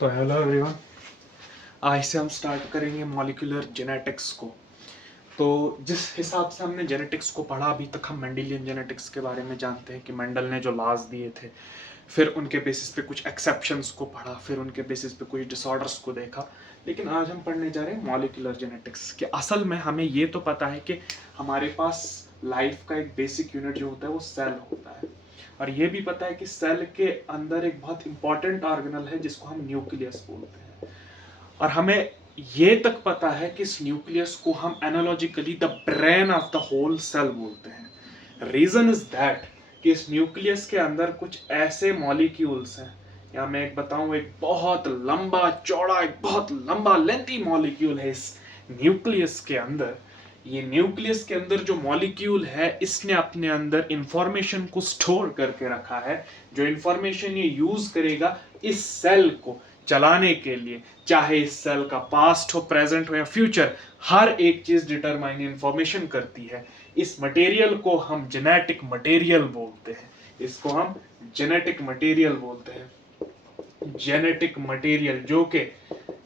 तो hello everyone, आज से हम स्टार्ट करेंगे मॉलिक्यूलर जेनेटिक्स को। तो जिस हिसाब से हमने जेनेटिक्स को पढ़ा अभी तक, हम मेंडेलियन जेनेटिक्स के बारे में जानते हैं कि मेंडल ने जो लॉज दिए थे, फिर उनके बेसिस पे कुछ एक्सेप्शंस को पढ़ा, फिर उनके बेसिस पे कुछ डिसऑर्डर्स को देखा। लेकिन आज हम पढ़ने जा रहे हैं मॉलिक्यूलर जेनेटिक्स के। असल में हमें ये तो पता है कि हमारे पास लाइफ का एक बेसिक यूनिट जो होता है वो सेल होता है, और ये भी पता है कि सेल के अंदर एक बहुत इंपॉर्टेंट ऑर्गेनल है जिसको हम न्यूक्लियस बोलते हैं। और हमें ये तक पता है कि इस न्यूक्लियस को हम analogically the brain of the whole cell बोलते हैं। रीजन इज दैट कि इस न्यूक्लियस के अंदर कुछ ऐसे मॉलिक्यूल्स हैं, या मैं एक बताऊं, एक बहुत लंबा चौड़ा, एक बहुत लंबा लेंथी मॉलिक्यूल है इस न्यूक्लियस के अंदर। ये न्यूक्लियस के अंदर जो मॉलिक्यूल है, इसने अपने अंदर इंफॉर्मेशन को स्टोर करके रखा है, जो इंफॉर्मेशन ये यूज करेगा इस सेल को चलाने के लिए। चाहे इस सेल का पास्ट हो, प्रेजेंट हो या फ्यूचर, हर एक चीज डिटरमाइन इंफॉर्मेशन करती है। इस मटेरियल को हम जेनेटिक मटेरियल बोलते हैं। इसको हम जेनेटिक मटेरियल बोलते हैं। जेनेटिक मटेरियल जो कि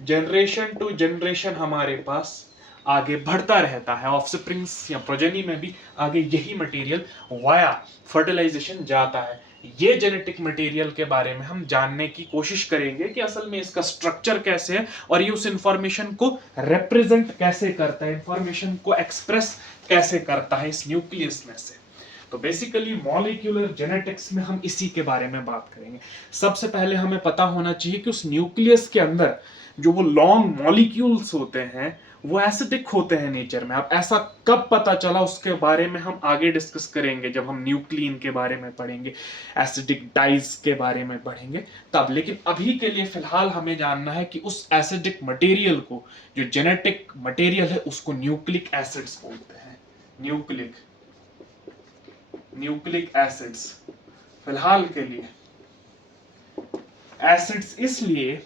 जनरेशन टू जनरेशन हमारे पास आगे बढ़ता रहता है। ऑफस्प्रिंग्स या प्रोजेनी में भी आगे यही मटेरियल वाया फर्टिलाइजेशन जाता है। ये जेनेटिक मटेरियल के बारे में हम जानने की कोशिश करेंगे कि असल में इसका स्ट्रक्चर कैसे है और ये उस इंफॉर्मेशन को रिप्रेजेंट कैसे करता है, इंफॉर्मेशन को एक्सप्रेस कैसे करता है इस न्यूक्लियस में से। तो बेसिकली मॉलिक्यूलर जेनेटिक्स में हम इसी के बारे में बात करेंगे। सबसे पहले हमें पता होना चाहिए कि उस न्यूक्लियस के अंदर जो वो लॉन्ग मॉलिक्यूल्स होते हैं वो एसिडिक होते हैं नेचर में। अब ऐसा कब पता चला उसके बारे में हम आगे डिस्कस करेंगे, जब हम न्यूक्लियन के बारे में पढ़ेंगे, एसिडिक डाइज के बारे में पढ़ेंगे तब। लेकिन अभी के लिए फिलहाल हमें जानना है कि उस एसिडिक मटेरियल को, जो जेनेटिक मटेरियल है, उसको न्यूक्लिक एसिड्स बोलते हैं। न्यूक्लिक एसिड्स फिलहाल के लिए एसिड्स इसलिए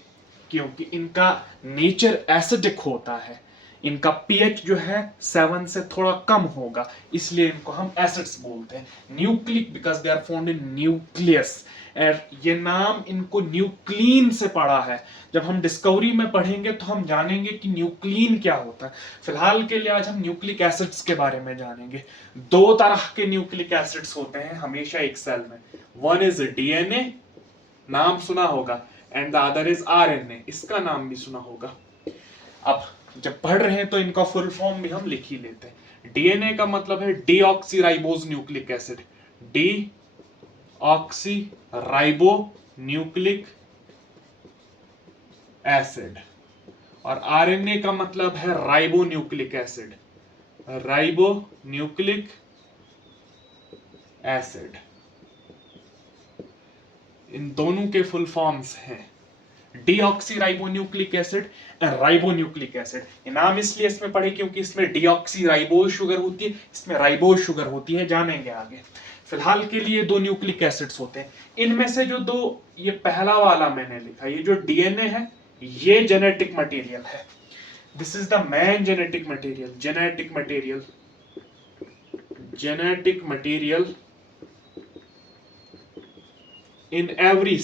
क्योंकि इनका नेचर एसिडिक होता है। इनका पीएच जो है 7 से थोड़ा कम होगा, इसलिए इनको हम एसिड्स बोलते हैं। Nucleic because they are found in nucleus. ये नाम इनको न्यूक्लिन से पड़ा है। जब हम डिस्कवरी में पढ़ेंगे तो हम जानेंगे कि न्यूक्लिन क्या होता है। फिलहाल के लिए आज हम न्यूक्लिक एसिड्स के बारे में जानेंगे। 2 तरह के न्यूक्लिक एसिड्स होते हैं हमेशा एक सेल में। वन इज डीएनए, नाम सुना होगा, and the other is RNA, इसका नाम भी सुना होगा। अब जब पढ़ रहे हैं तो इनका फुल फॉर्म भी हम लिख ही लेते हैं। डीएनए का मतलब है deoxyribose nucleic acid, deoxyribo nucleic acid. और आरएनए का मतलब है ribo nucleic acid, ribo nucleic acid. इन दोनों के फुल फॉर्म्स हैं deoxyribonucleic acid and ribonucleic acid. ये नाम इसलिए इसमें पढ़े क्योंकि इसमें डीऑक्सीराइबोज शुगर होती है, इसमें राइबोज शुगर होती है, जानेंगे आगे। फिलहाल के लिए 2 न्यूक्लिक एसिड्स होते हैं। इनमें से जो 2, ये पहला वाला मैंने लिखा, ये जो डीएनए है, ये जेनेटिक मटेरियल है। This is the main genetic material. Genetic material in every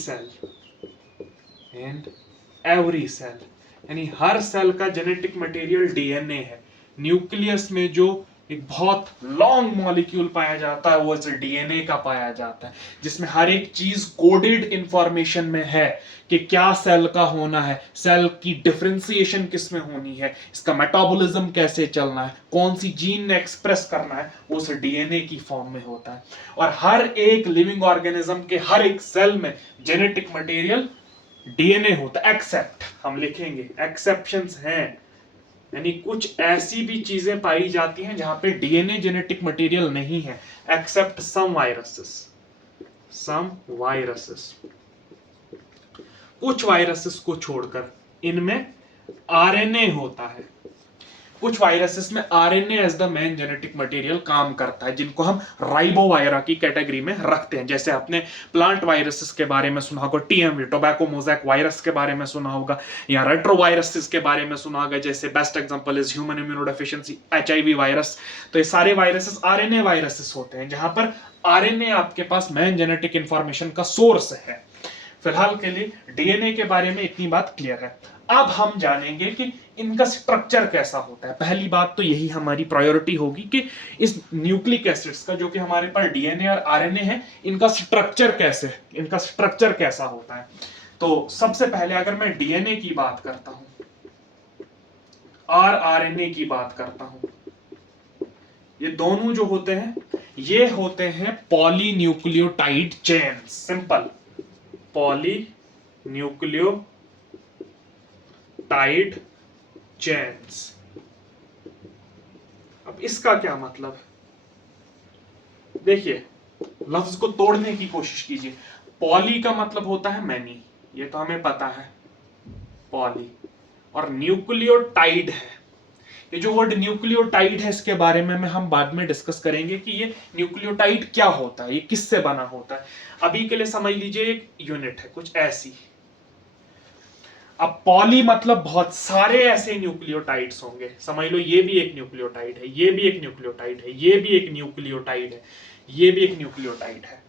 cell, यानी हर सेल का जेनेटिक मटेरियल डीएनए है। न्यूक्लियस में जो एक बहुत लॉन्ग मॉलिक्यूल पाया जाता है वो डीएनए का पाया जाता है, जिसमें हर एक चीज कोडेड इंफॉर्मेशन में है कि क्या सेल का होना है, सेल की डिफरेंशिएशन किस में होनी है, इसका मेटाबॉलिज्म कैसे चलना है, कौन सी जीन ने एक्सप्रेस करना है, वो उस डीएनए की फॉर्म में होता है। और हर एक लिविंग ऑर्गेनिज्म के हर एक सेल में जेनेटिक मटेरियल डीएनए होता है, एक्सेप्ट, हम लिखेंगे एक्सेप्शंस हैं, यानी कुछ ऐसी भी चीजें पाई जाती हैं जहां पे डीएनए जेनेटिक मटेरियल नहीं है, एक्सेप्ट सम वायरसेस। कुछ वायरसेस को छोड़कर इनमें आरएनए होता है। कुछ वायरसेस में RNA as the main genetic material काम करता है, जिनको हम राइबोवायरा की कैटेगरी में रखते हैं। जैसे आपने प्लांट वायरसेस के बारे में सुना होगा, टीएमवी टोबैको मोज़ैक वायरस के बारे में सुना होगा, या रेट्रोवायरसेस के बारे में सुना होगा, जैसे best example is human immunodeficiency HIV virus. तो ये सारे वायरसेस आरएनए वायरसेस होते हैं, जहां पर आरएनए आपके पास मेन जेनेटिक इंफॉर्मेशन का सोर्स है। फिलहाल के लिए डीएनए के बारे में इतनी बात क्लियर है। अब हम जानेंगे कि इनका स्ट्रक्चर कैसा होता है। पहली बात तो यही हमारी प्रायोरिटी होगी कि इस न्यूक्लिक एसिड्स का, जो कि हमारे पास डीएनए और आरएनए है, इनका स्ट्रक्चर कैसे है, इनका स्ट्रक्चर कैसा होता है। तो सबसे पहले अगर मैं डीएनए की बात करता हूं और आरएनए की बात करता हूं, ये दोनों जो होते हैं ये होते हैं polynucleotide chain. Simple, polynucleotide chains. अब इसका क्या मतलब, देखिए लफ्ज को तोड़ने की कोशिश कीजिए। पॉली का मतलब होता है मैनी, ये तो हमें पता है पॉली, और न्यूक्लियोटाइड है। ये जो वर्ड न्यूक्लियोटाइड है इसके बारे में हम बाद में डिस्कस करेंगे कि ये न्यूक्लियोटाइड क्या होता है, ये किससे बना होता है। अभी के लिए समझ लीजिए एक यूनिट है कुछ ऐसी। अब पॉली मतलब बहुत सारे ऐसे न्यूक्लियोटाइड्स होंगे, समझ लो ये भी एक न्यूक्लियोटाइड है, ये भी एक न्यूक्लियोटाइड है, ये भी एक न्यूक्लियोटाइड है, ये भी एक न्यूक्लियोटाइड है,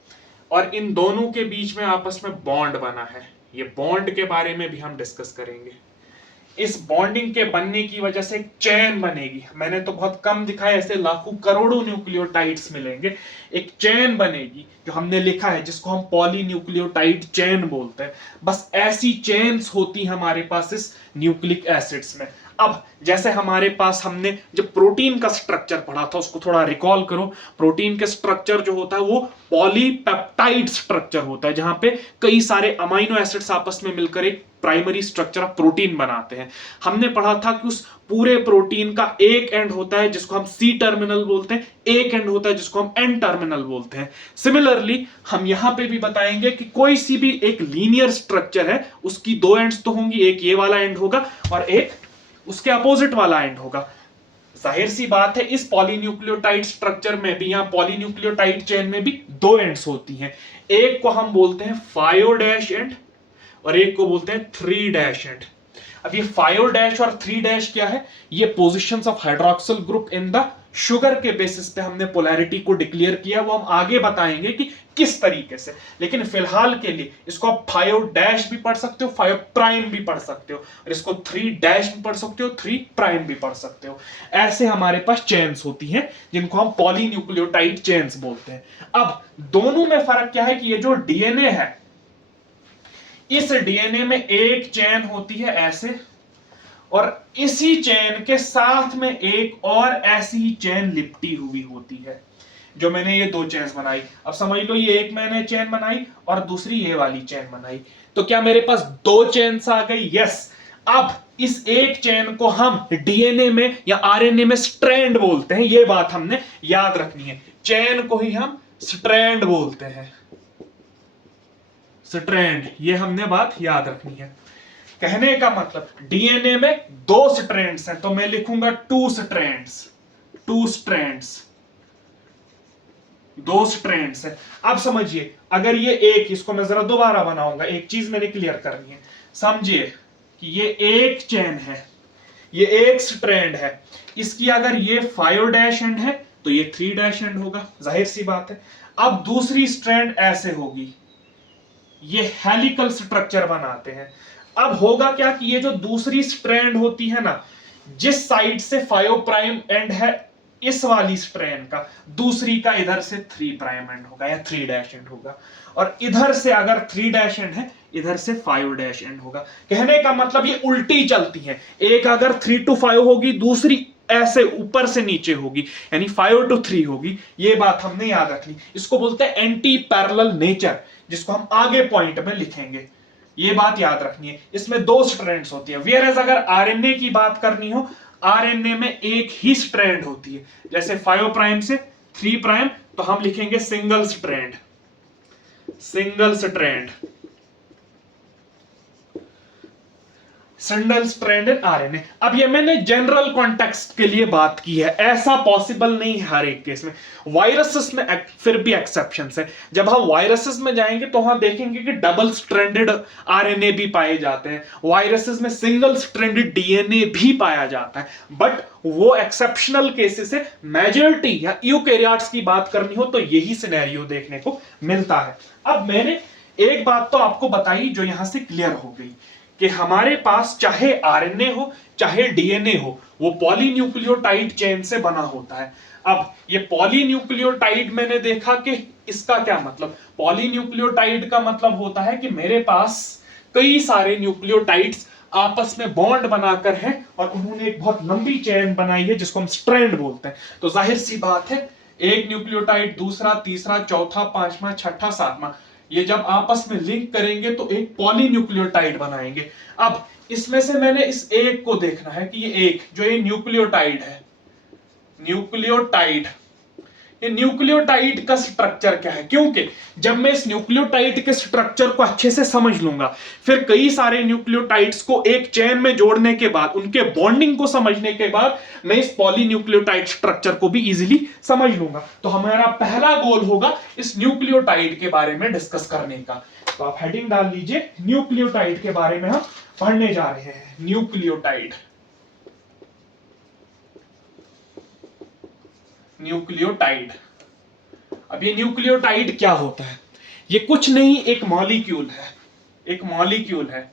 और इन दोनों के बीच में आपस में बॉन्ड बना है। ये बॉन्ड के बारे में भी हम डिस्कस करेंगे। इस बॉन्डिंग के बनने की वजह से एक चेन बनेगी। मैंने तो बहुत कम दिखाया, ऐसे लाखों करोड़ों न्यूक्लियोटाइड्स मिलेंगे। एक चेन बनेगी जो हमने लिखा है, जिसको हम पॉलीन्यूक्लियोटाइड चेन बोलते हैं। बस ऐसी चेन्स होती हमारे पास इस न्यूक्लिक एसिड्स में। अब जैसे हमारे पास हमने जब प्रोटीन का स्ट्रक्चर पढ़ा था, उसको थोड़ा रिकॉल करो। प्रोटीन के स्ट्रक्चर जो होता है वो पॉलीपेप्टाइड स्ट्रक्चर होता है, जहां पे कई सारे अमाइनो एसिड्स आपस में मिलकर एक प्राइमरी स्ट्रक्चर ऑफ प्रोटीन बनाते हैं। हमने पढ़ा था कि उस पूरे प्रोटीन का एक एंड होता है जिसको हम सी टर्मिनल बोलते हैं, एक एंड होता है जिसको हम एन टर्मिनल बोलते हैं। सिमिलरली हम यहां पे भी बताएंगे कि कोई सी भी एक लीनियर स्ट्रक्चर है, उसकी दो एंड्स तो होंगी, एक ये वाला एंड होगा और एक उसके अपोजिट वाला एंड होगा। जाहिर सी बात है इस पॉलीन्यूक्लियोटाइड स्ट्रक्चर में भी, यहां पॉलीन्यूक्लियोटाइड चेन में भी दो एंड्स होती हैं। एक को हम बोलते हैं 5' एंड और एक को बोलते हैं 3' एंड। अब ये 5' और 3' क्या है, ये positions of hydroxyl group in the sugar के बेसिस पे हमने पोलैरिटी को डिक्लेयर किया। वो हम आगे बताएंगे कि किस तरीके से, लेकिन फिलहाल के लिए इसको आप 5' भी पढ़ सकते हो, 5' भी पढ़ सकते हो, और इसको 3' भी पढ़ सकते हो, 3' भी पढ़ सकते हो। ऐसे हमारे पास चेन्स होती हैं जिनको हम पॉलीन्यूक्लियोटाइड चेन्स बोलते हैं। अब दोनों में फर्क क्या है कि ये जो डीएनए है, इस डीएनए में एक चेन होती है ऐसे, और इसी चेन के साथ में एक और ऐसी ही चेन लिपटी हुई होती है, जो मैंने ये दो चेन्स बनाई। अब समझ लो ये एक मैंने चेन बनाई और दूसरी ये वाली चेन बनाई, तो क्या मेरे पास दो चेन्स आ गई? यस। अब इस एक चेन को हम डीएनए में या आरएनए में स्ट्रैंड बोलते हैं, ये बात हमने याद रखनी है। चेन को ही हम स्ट्रैंड बोलते हैं, स्ट्रैंड, ये हमने बात याद रखनी है। कहने का मतलब डीएनए में दो स्ट्रैंड्स हैं, तो मैं लिखूंगा टू स्ट्रैंड्स, दो स्ट्रैंड्स है। अब समझिए, अगर ये एक, इसको मैं जरा दोबारा बनाऊंगा, एक चीज मैंने क्लियर करनी है। समझिए कि ये एक चेन है, ये एक स्ट्रैंड है, इसकी अगर ये 5' एंड है तो ये 3' एंड होगा, जाहिर सी बात है। अब दूसरी स्ट्रैंड ऐसे होगी, ये हेलिकल स्ट्रक्चर बनाते हैं। अब होगा क्या कि ये जो दूसरी स्ट्रैंड होती है ना, जिस साइड से 5' एंड है इस वाली स्ट्रैंड का, दूसरी का इधर से 3' एंड होगा या 3' एंड होगा, और इधर से अगर 3' एंड है, इधर से 5' एंड होगा। कहने का मतलब ये उल्टी चलती है, एक अगर 3 to 5 होगी, दूसरी ऐसे ऊपर से नीचे होगी, यानी 5 to 3 होगी। ये बात हमने याद रखनी। इसको बोलते हैं एंटी पैरेलल नेचर, जिसको हम आगे पॉइंट में लिखेंगे। ये बात याद रखनी है, इसमें दो स्ट्रैंड्स होती है। वेयरएज अगर आरएनए की बात करनी हो, आरएनए में एक ही स्ट्रैंड होती है, जैसे 5' से 3', तो हम लिखेंगे single strand, single strand in RNA. अब ये मैंने जनरल कॉन्टेक्स्ट के लिए बात की है, ऐसा पॉसिबल नहीं है हर एक केस में। वायरसेस में फिर भी एक्सेप्शंस है। जब हम वायरसेस में जाएंगे तो हम देखेंगे कि डबल स्ट्रैंडेड आरएनए भी पाए जाते हैं, वायरसेस में सिंगल स्ट्रैंडेड डीएनए भी पाया जाता है, बट वो एक्सेप्शनल केसेस है। मेजॉरिटी या यूकैरियोट्स की बात करनी हो तो यही सिनेरियो देखने को मिलता है। अब मैंने एक बात तो आपको बताई जो यहां से क्लियर हो गई कि हमारे पास चाहे आरएनए हो चाहे डीएनए हो, वो पॉलीन्यूक्लियोटाइड चेन से बना होता है। अब ये पॉलीन्यूक्लियोटाइड मैंने देखा कि इसका क्या मतलब, पॉलीन्यूक्लियोटाइड का मतलब होता है कि मेरे पास कई सारे न्यूक्लियोटाइड्स आपस में बॉन्ड बनाकर हैं और उन्होंने एक बहुत लंबी चेन बनाई है जिसको हम स्ट्रैंड बोलते हैं। तो जाहिर सी बात है एक न्यूक्लियोटाइड दूसरा तीसरा चौथा पांचवा छठा सातवां, ये जब आपस में लिंक करेंगे तो एक पॉलीन्यूक्लियोटाइड बनाएंगे। अब इसमें से मैंने इस एक को देखना है कि ये एक जो ये न्यूक्लियोटाइड है, न्यूक्लियोटाइड, ये न्यूक्लियोटाइड का स्ट्रक्चर क्या है, क्योंकि जब मैं इस न्यूक्लियोटाइड के स्ट्रक्चर को अच्छे से समझ लूंगा, फिर कई सारे न्यूक्लियोटाइड्स को एक चेन में जोड़ने के बाद, उनके बॉन्डिंग को समझने के बाद मैं इस पॉलीन्यूक्लियोटाइड स्ट्रक्चर को भी इजीली समझ लूंगा। तो हमारा पहला गोल होगा इस न्यूक्लियोटाइड के बारे में डिस्कस करने का। तो आप हेडिंग डाल लीजिए, न्यूक्लियोटाइड के बारे में हम पढ़ने जा रहे हैं। Nucleotide, nucleotide. अब ये न्यूक्लियोटाइड क्या होता है? ये कुछ नहीं, एक मॉलिक्यूल है, एक मॉलिक्यूल है,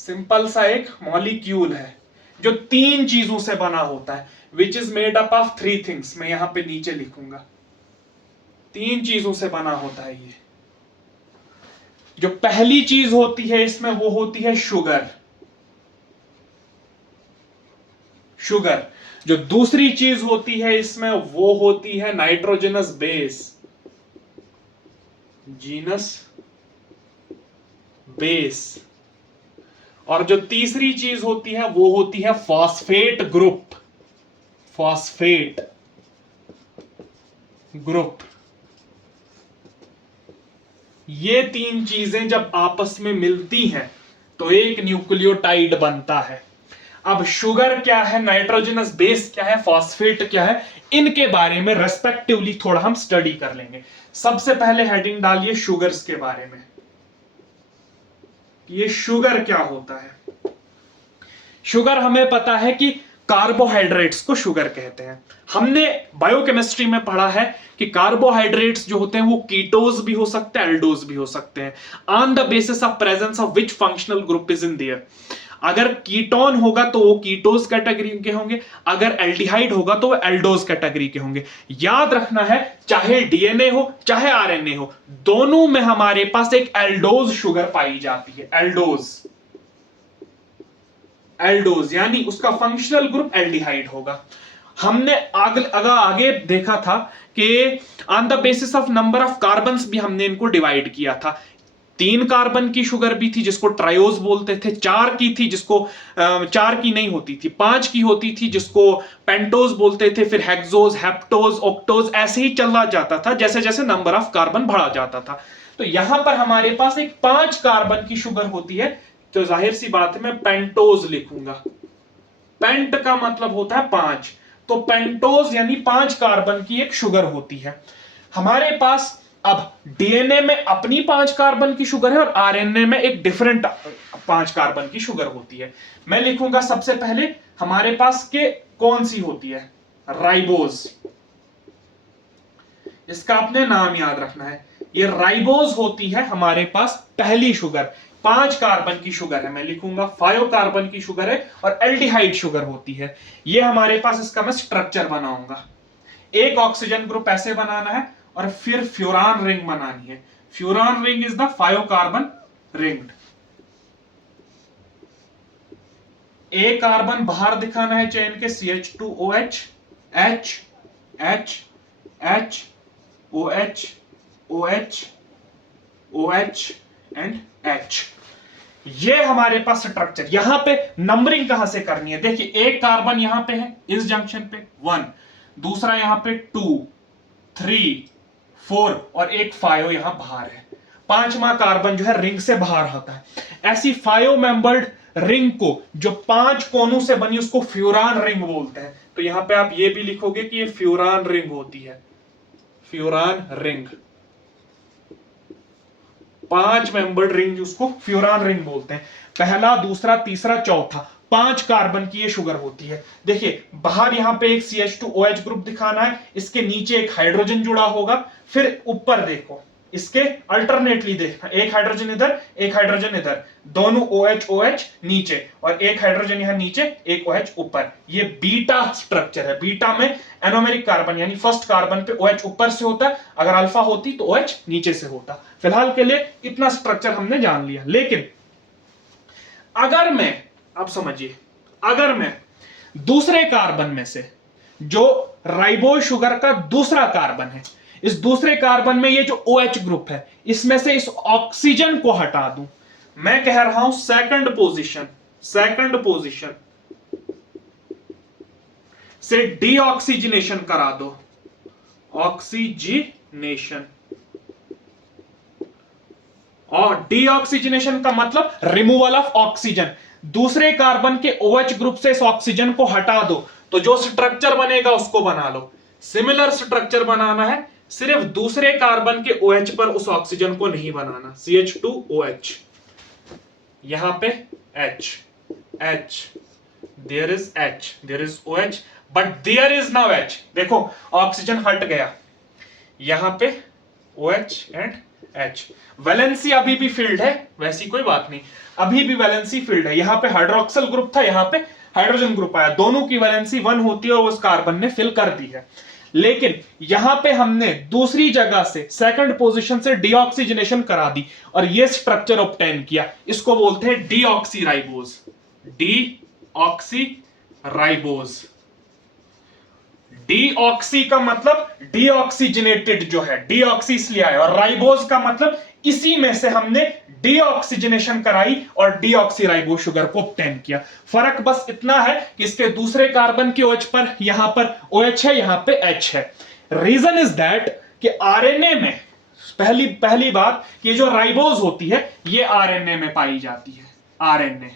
सिंपल सा एक मॉलिक्यूल है जो तीन चीजों से बना होता है, which is made up of three things. मैं यहां पे नीचे लिखूंगा, तीन चीजों से बना होता है ये। जो पहली चीज होती है इसमें वो होती है शुगर, शुगर। जो दूसरी चीज होती है इसमें वो होती है नाइट्रोजनस बेस, जीनस बेस। और जो तीसरी चीज होती है वो होती है फॉस्फेट ग्रुप, फॉस्फेट ग्रुप। ये तीन चीजें जब आपस में मिलती हैं तो एक न्यूक्लियोटाइड बनता है। अब शुगर क्या है, नाइट्रोजनस बेस क्या है, फॉस्फेट क्या है, इनके बारे में रेस्पेक्टिवली थोड़ा हम स्टडी कर लेंगे। सबसे पहले हेडिंग डालिए शुगर्स के बारे में। ये शुगर क्या होता है? शुगर हमें पता है कि कार्बोहाइड्रेट्स को शुगर कहते हैं। हमने बायोकेमिस्ट्री में पढ़ा है कि कार्बोहाइड्रेट्स जो होते हैं वो कीटोज भी हो सकते हैं, एल्डोज भी हो सकते हैं, on the basis of presence of which functional group is in their. अगर कीटोन होगा तो वो कीटोज कैटेगरी के होंगे, अगर एल्डिहाइड होगा तो वो एल्डोज कैटेगरी के होंगे। याद रखना है, चाहे डीएनए हो चाहे आरएनए हो, दोनों में हमारे पास एक एल्डोज शुगर पाई जाती है। एल्डोज, एल्डोज यानी उसका फंक्शनल ग्रुप एल्डिहाइड होगा। हमने आगे देखा था कि on the basis of number of carbons भी हमने इनको डिवाइड किया था। 3 कार्बन की शुगर भी थी जिसको ट्रायोज बोलते थे, 4 की थी जिसको 4 की नहीं होती थी, 5 की होती थी जिसको पेंटोज बोलते थे, फिर हेक्सोज, हेप्टोज, ऑक्टोज, ऐसे ही चलना जाता था जैसे जैसे नंबर ऑफ कार्बन बढ़ा जाता था। तो यहां पर हमारे पास एक 5 कार्बन की शुगर होती है, तो जाहिर सी बात है मैं पेंटोज लिखूंगा। पेंट का मतलब होता है 5, तो पेंटोज यानी 5 कार्बन की एक शुगर होती है हमारे पास। अब डीएनए में अपनी 5 कार्बन की शुगर है और आरएनए में एक डिफरेंट 5 कार्बन की शुगर होती है। मैं लिखूंगा सबसे पहले हमारे पास के कौन सी होती है, राइबोज। इसका अपने नाम याद रखना है, ये राइबोज होती है हमारे पास पहली शुगर, 5 कार्बन की शुगर है। मैं लिखूंगा 5 कार्बन की शुगर है और एल्डिहाइड शुगर होती है। ये हमारे पास, इसका मैं स्ट्रक्चर बनाऊंगा। एक ऑक्सीजन ग्रुप ऐसे बनाना है और फिर फ्यूरान रिंग बनानी है। Furan ring is the 5 carbon ringed. एक कार्बन बाहर दिखाना है चेन के, CH2OH, H H H OH OH OH and H। ये हमारे पास स्ट्रक्चर। यहां पे नंबरिंग कहां से करनी है, देखिए एक कार्बन यहां पे है इस जंक्शन पे 1, दूसरा यहां पे 2, 3, 4 और एक 5 यहां बाहर है। 5वां कार्बन जो है रिंग से बाहर आता है। ऐसी 5 मेंबर्ड रिंग को जो 5 कोनों से बनी उसको फ्यूरान रिंग बोलते हैं। तो यहां पे आप ये भी लिखोगे कि ये फ्यूरान रिंग होती है, फ्यूरान रिंग। 5 मेंबर्ड रिंग उसको फ्यूरान रिंग बोलते हैं। पहला, दूसरा, तीसरा, चौथा, 5 कार्बन की ये शुगर होती है। देखिए बाहर यहां पे एक CH2OH ग्रुप दिखाना है, इसके नीचे एक हाइड्रोजन जुड़ा होगा, फिर ऊपर देखो इसके अल्टरनेटली देखना, एक हाइड्रोजन इधर एक हाइड्रोजन इधर, दोनों OH OH नीचे, और एक हाइड्रोजन यहां नीचे एक OH ऊपर। ये बीटा स्ट्रक्चर है। बीटा में एनोमेरिक कार्बन यानी फर्स्ट कार्बन पे OH ऊपर से होता है, अगर अल्फा होती तो OH नीचे से होता। फिलहाल के लिए इतना स्ट्रक्चर हमने जान लिया। लेकिन अगर मैं, आप समझिए, अगर मैं दूसरे कार्बन में से, जो राइबोज शुगर का दूसरा कार्बन है, इस दूसरे कार्बन में ये जो OH ग्रुप है, इसमें से इस ऑक्सीजन को हटा दूं, मैं कह रहा हूं सेकंड पोजीशन से डीऑक्सीजनेशन करा दो, ऑक्सीजनेशन। और डीऑक्सीजनेशन का मतलब रिमूवल ऑफ ऑक्सीजन। दूसरे कार्बन के OH ग्रुप से इस ऑक्सीजन को हटा दो, तो जो स्ट्रक्चर बनेगा उसको बना लो। सिमिलर स्ट्रक्चर बनाना है, सिर्फ दूसरे कार्बन के OH पर उस ऑक्सीजन को नहीं बनाना। CH2OH, यहां पे H, there is H, there is OH, but there is now H। देखो ऑक्सीजन हट गया, यहां पे OH एंड H। वैलेंसी अभी भी फील्ड है, वैसी कोई बात नहीं, अभी भी वैलेंसी फील्ड है। यहां पे हाइड्रोक्सिल ग्रुप था, यहां पे हाइड्रोजन ग्रुप आया, दोनों की वैलेंसी 1 होती है और उस कार्बन ने फिल कर दी है। लेकिन यहां पे हमने दूसरी जगह से, सेकंड पोजीशन से डीऑक्सीजनेशन करा दी और ये स्ट्रक्चर ऑब्टेन किया। इसको बोलते हैं डीऑक्सीराइबोज। डीऑक्सीराइबोज, डीऑक्सी का मतलब डीऑक्सीजनेटेड जो है, डीऑक्सी इसलिए आया, और राइबोज का मतलब इसी में से हमने डीऑक्सीजनेशन कराई और डीऑक्सीराइबोज शुगर को ऑब्टेन किया। फर्क बस इतना है कि इसके दूसरे कार्बन के OH पर, यहां पर OH है, यहां पे H है। रीजन इज दैट कि आरएनए में पहली बात, ये जो राइबोज होती है ये आरएनए में पाई जाती है, आरएनए।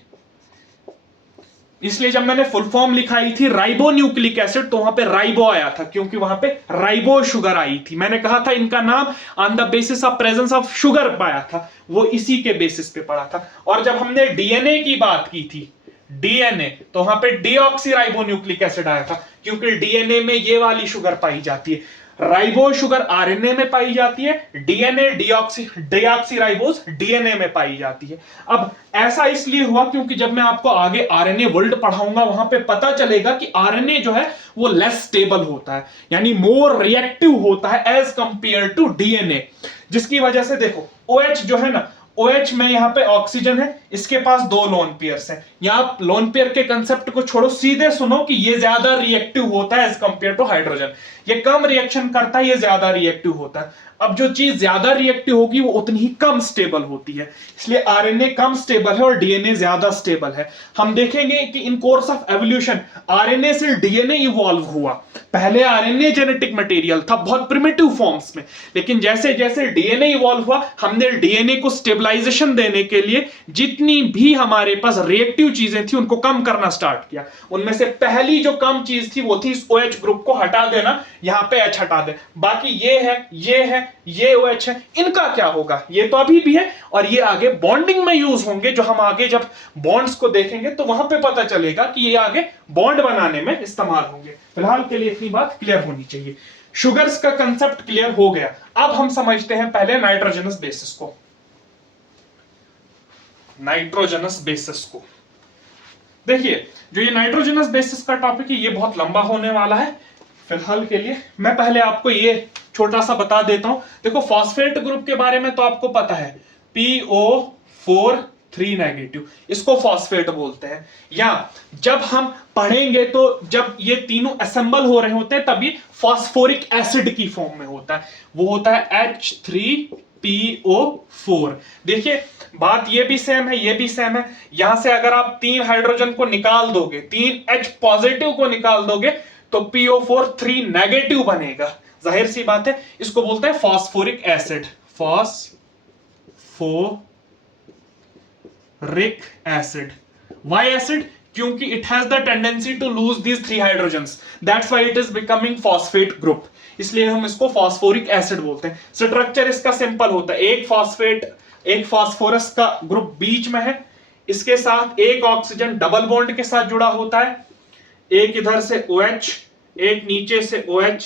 इसलिए जब मैंने फुल फॉर्म लिखाई थी राइबो न्यूक्लिक एसिड, तो वहां पे राइबो आया था क्योंकि वहां पे राइबो शुगर आई थी। मैंने कहा था इनका नाम on the basis of presence of sugar पाया था, वो इसी के बेसिस पे पड़ा था। और जब हमने डीएनए की बात की थी, डीएनए, तो वहां पे डीऑक्सीराइबो न्यूक्लिक एसिड आया था क्योंकि डीएनए में ये वाली शुगर पाई जाती है। राइबो शुगर आरएनए में पाई जाती है, डीएनए डीऑक्सीराइबोज डीएनए में पाई जाती है। अब ऐसा इसलिए हुआ क्योंकि जब मैं आपको आगे आरएनए वर्ल्ड पढ़ाऊंगा वहां पे पता चलेगा कि आरएनए जो है वो लेस स्टेबल होता है, यानी मोर रिएक्टिव होता है एज कंपेयर टू डीएनए। जिसकी वजह से देखो OH जो है ना, OH में यहां पे ऑक्सीजन है, इसके पास 2 लोन पेयर्स हैं। यहां लोन पेयर के कंसेप्ट को छोड़ो, सीधे सुनो कि ये ज्यादा रिएक्टिव होता है एज कंपेयर टू हाइड्रोजन। ये कम रिएक्शन करता है, ये ज्यादा रिएक्टिव होता है। अब जो चीज ज्यादा रिएक्टिव होगी वो उतनी ही कम स्टेबल होती है, इसलिए आरएनए कम स्टेबल है और डीएनए ज्यादा स्टेबल है। हम देखेंगे कि इन कोर्स ऑफ एवोल्यूशन आरएनए से डीएनए इवॉल्व हुआ। पहले आरएनए जेनेटिक मटेरियल था बहुत प्रिमिटिव फॉर्म्स में, लेकिन जैसे जैसे डीएनए इवॉल्व हुआ, हमने डीएनए को स्टेबलाइजेशन देने के लिए जितनी भी हमारे पास रिएक्टिव चीजें थी उनको कम करना स्टार्ट किया। उनमें से पहली जो कम चीज थी वो थी इस OH ग्रुप को हटा देना, यहां पे H हटा दे, बाकी ये है, ये OH है, इनका क्या होगा? ये तो अभी भी है और ये आगे बॉन्डिंग में यूज होंगे। जो हम आगे जब बॉन्ड्स को देखेंगे तो वहां पे पता चलेगा कि ये आगे बॉन्ड बनाने में इस्तेमाल होंगे। फिलहाल के लिए इतनी बात क्लियर होनी चाहिए। शुगर्स का कंसेप्ट क्लियर हो गया। अब हम समझते हैं पहले नाइट्रोजनस बेसिस को। नाइट्रोजनस बेसिस को देखिए, जो ये नाइट्रोजनस बेसिस का टॉपिक है ये बहुत लंबा होने वाला है। फिलहाल के लिए मैं पहले आपको ये छोटा सा बता देता हूं। देखो फॉस्फेट ग्रुप के बारे में तो आपको पता है, PO4 नेगेटिव, इसको फॉस्फेट बोलते हैं। या जब हम पढ़ेंगे तो जब ये तीनों असेंबल हो रहे होते हैं तब ये फॉस्फोरिक एसिड की फॉर्म में होता है, वो होता है H3PO4। देखिए बात ये भी सेम है, ये भी सेम है। यहां से अगर आप 3 हाइड्रोजन को निकाल दोगे, 3 H पॉजिटिव को निकाल दोगे तो PO4 नेगेटिव बनेगा। जाहिर सी बात है, इसको बोलते हैं phosphoric acid, phosphoric acid. Why acid? क्योंकि it has the tendency to lose these 3 hydrogens, that's why it is becoming phosphate group, इसलिए हम इसको फॉस्फोरिक एसिड बोलते हैं। स्ट्रक्चर इसका सिंपल होता है, एक फॉस्फेट, एक फॉस्फोरस का ग्रुप बीच में है, इसके साथ एक ऑक्सीजन डबल बॉन्ड के साथ जुड़ा होता है, एक इधर से OH, एक नीचे से OH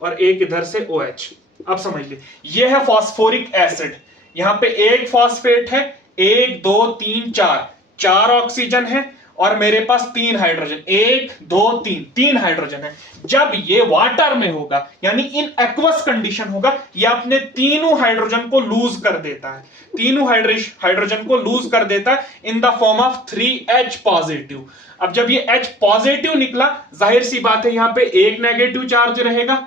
और एक इधर से OH। अब समझ लीजिए, ये है फॉस्फोरिक एसिड, यहां पे एक फॉस्फेट है, 1 2 3 4, 4 ऑक्सीजन है और मेरे पास 3 हाइड्रोजन, 1 2 3, 3 हाइड्रोजन है। जब ये वाटर में होगा यानी इन एक्वस कंडीशन होगा, ये अपने तीनों हाइड्रोजन को लूज कर देता है, तीनों हाइड्रोजन को लूज कर देता है in the form of 3H positive. अब जब ये H पॉजिटिव निकला, जाहिर सी बात है यहां पे एक नेगेटिव चार्ज रहेगा,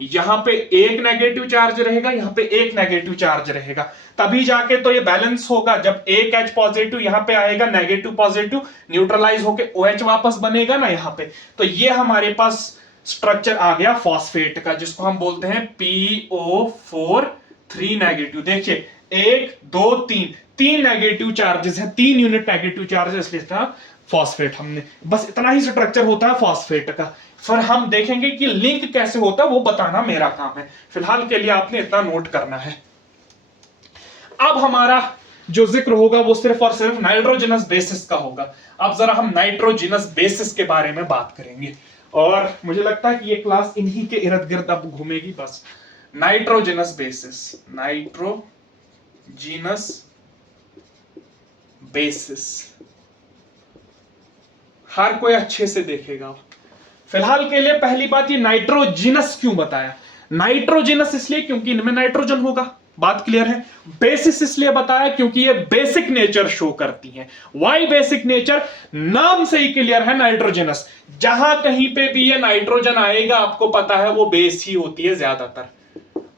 यहां पे एक नेगेटिव चार्ज रहेगा, यहां पे एक नेगेटिव चार्ज रहेगा, तभी जाके तो ये बैलेंस होगा। जब एक H पॉजिटिव यहां पे आएगा, नेगेटिव पॉजिटिव न्यूट्रलाइज होके OH वापस बनेगा ना यहां पे, तो ये हमारे पास स्ट्रक्चर आ गया फॉस्फेट का, जिसको हम बोलते हैं PO4 3 नेगेटिव। देखिए 1 2 3, 3 नेगेटिव चार्जेस है, 3 यूनिट नेगेटिव चार्जेस, इसलिए फॉस्फेट। हमने बस इतना ही स्ट्रक्चर होता है फॉस्फेट का, फिर हम देखेंगे कि लिंक कैसे होता है वो बताना मेरा काम है, फिलहाल के लिए आपने इतना नोट करना है। अब हमारा जो जिक्र होगा वो सिर्फ और सिर्फ नाइट्रोजनस बेसिस का होगा। अब जरा हम नाइट्रोजनस बेसिस के बारे में बात करेंगे, और मुझे लगता है कि ये क्लास इन्हीं के इर्द गिर्द अब घूमेगी बस। नाइट्रोजनस बेसिस, नाइट्रोजीनस बेसिस हर कोई अच्छे से देखेगा। फिलहाल के लिए पहली बात, ये नाइट्रोजिनस क्यों बताया? नाइट्रोजिनस इसलिए क्योंकि इनमें नाइट्रोजन होगा, बात क्लियर है। बेसिस इसलिए बताया क्योंकि ये बेसिक नेचर शो करती हैं। Why basic nature? नाम से ही क्लियर है, नाइट्रोजनस। जहां कहीं पे भी ये नाइट्रोजन आएगा आपको पता है वो बेस ही होती है ज्यादातर।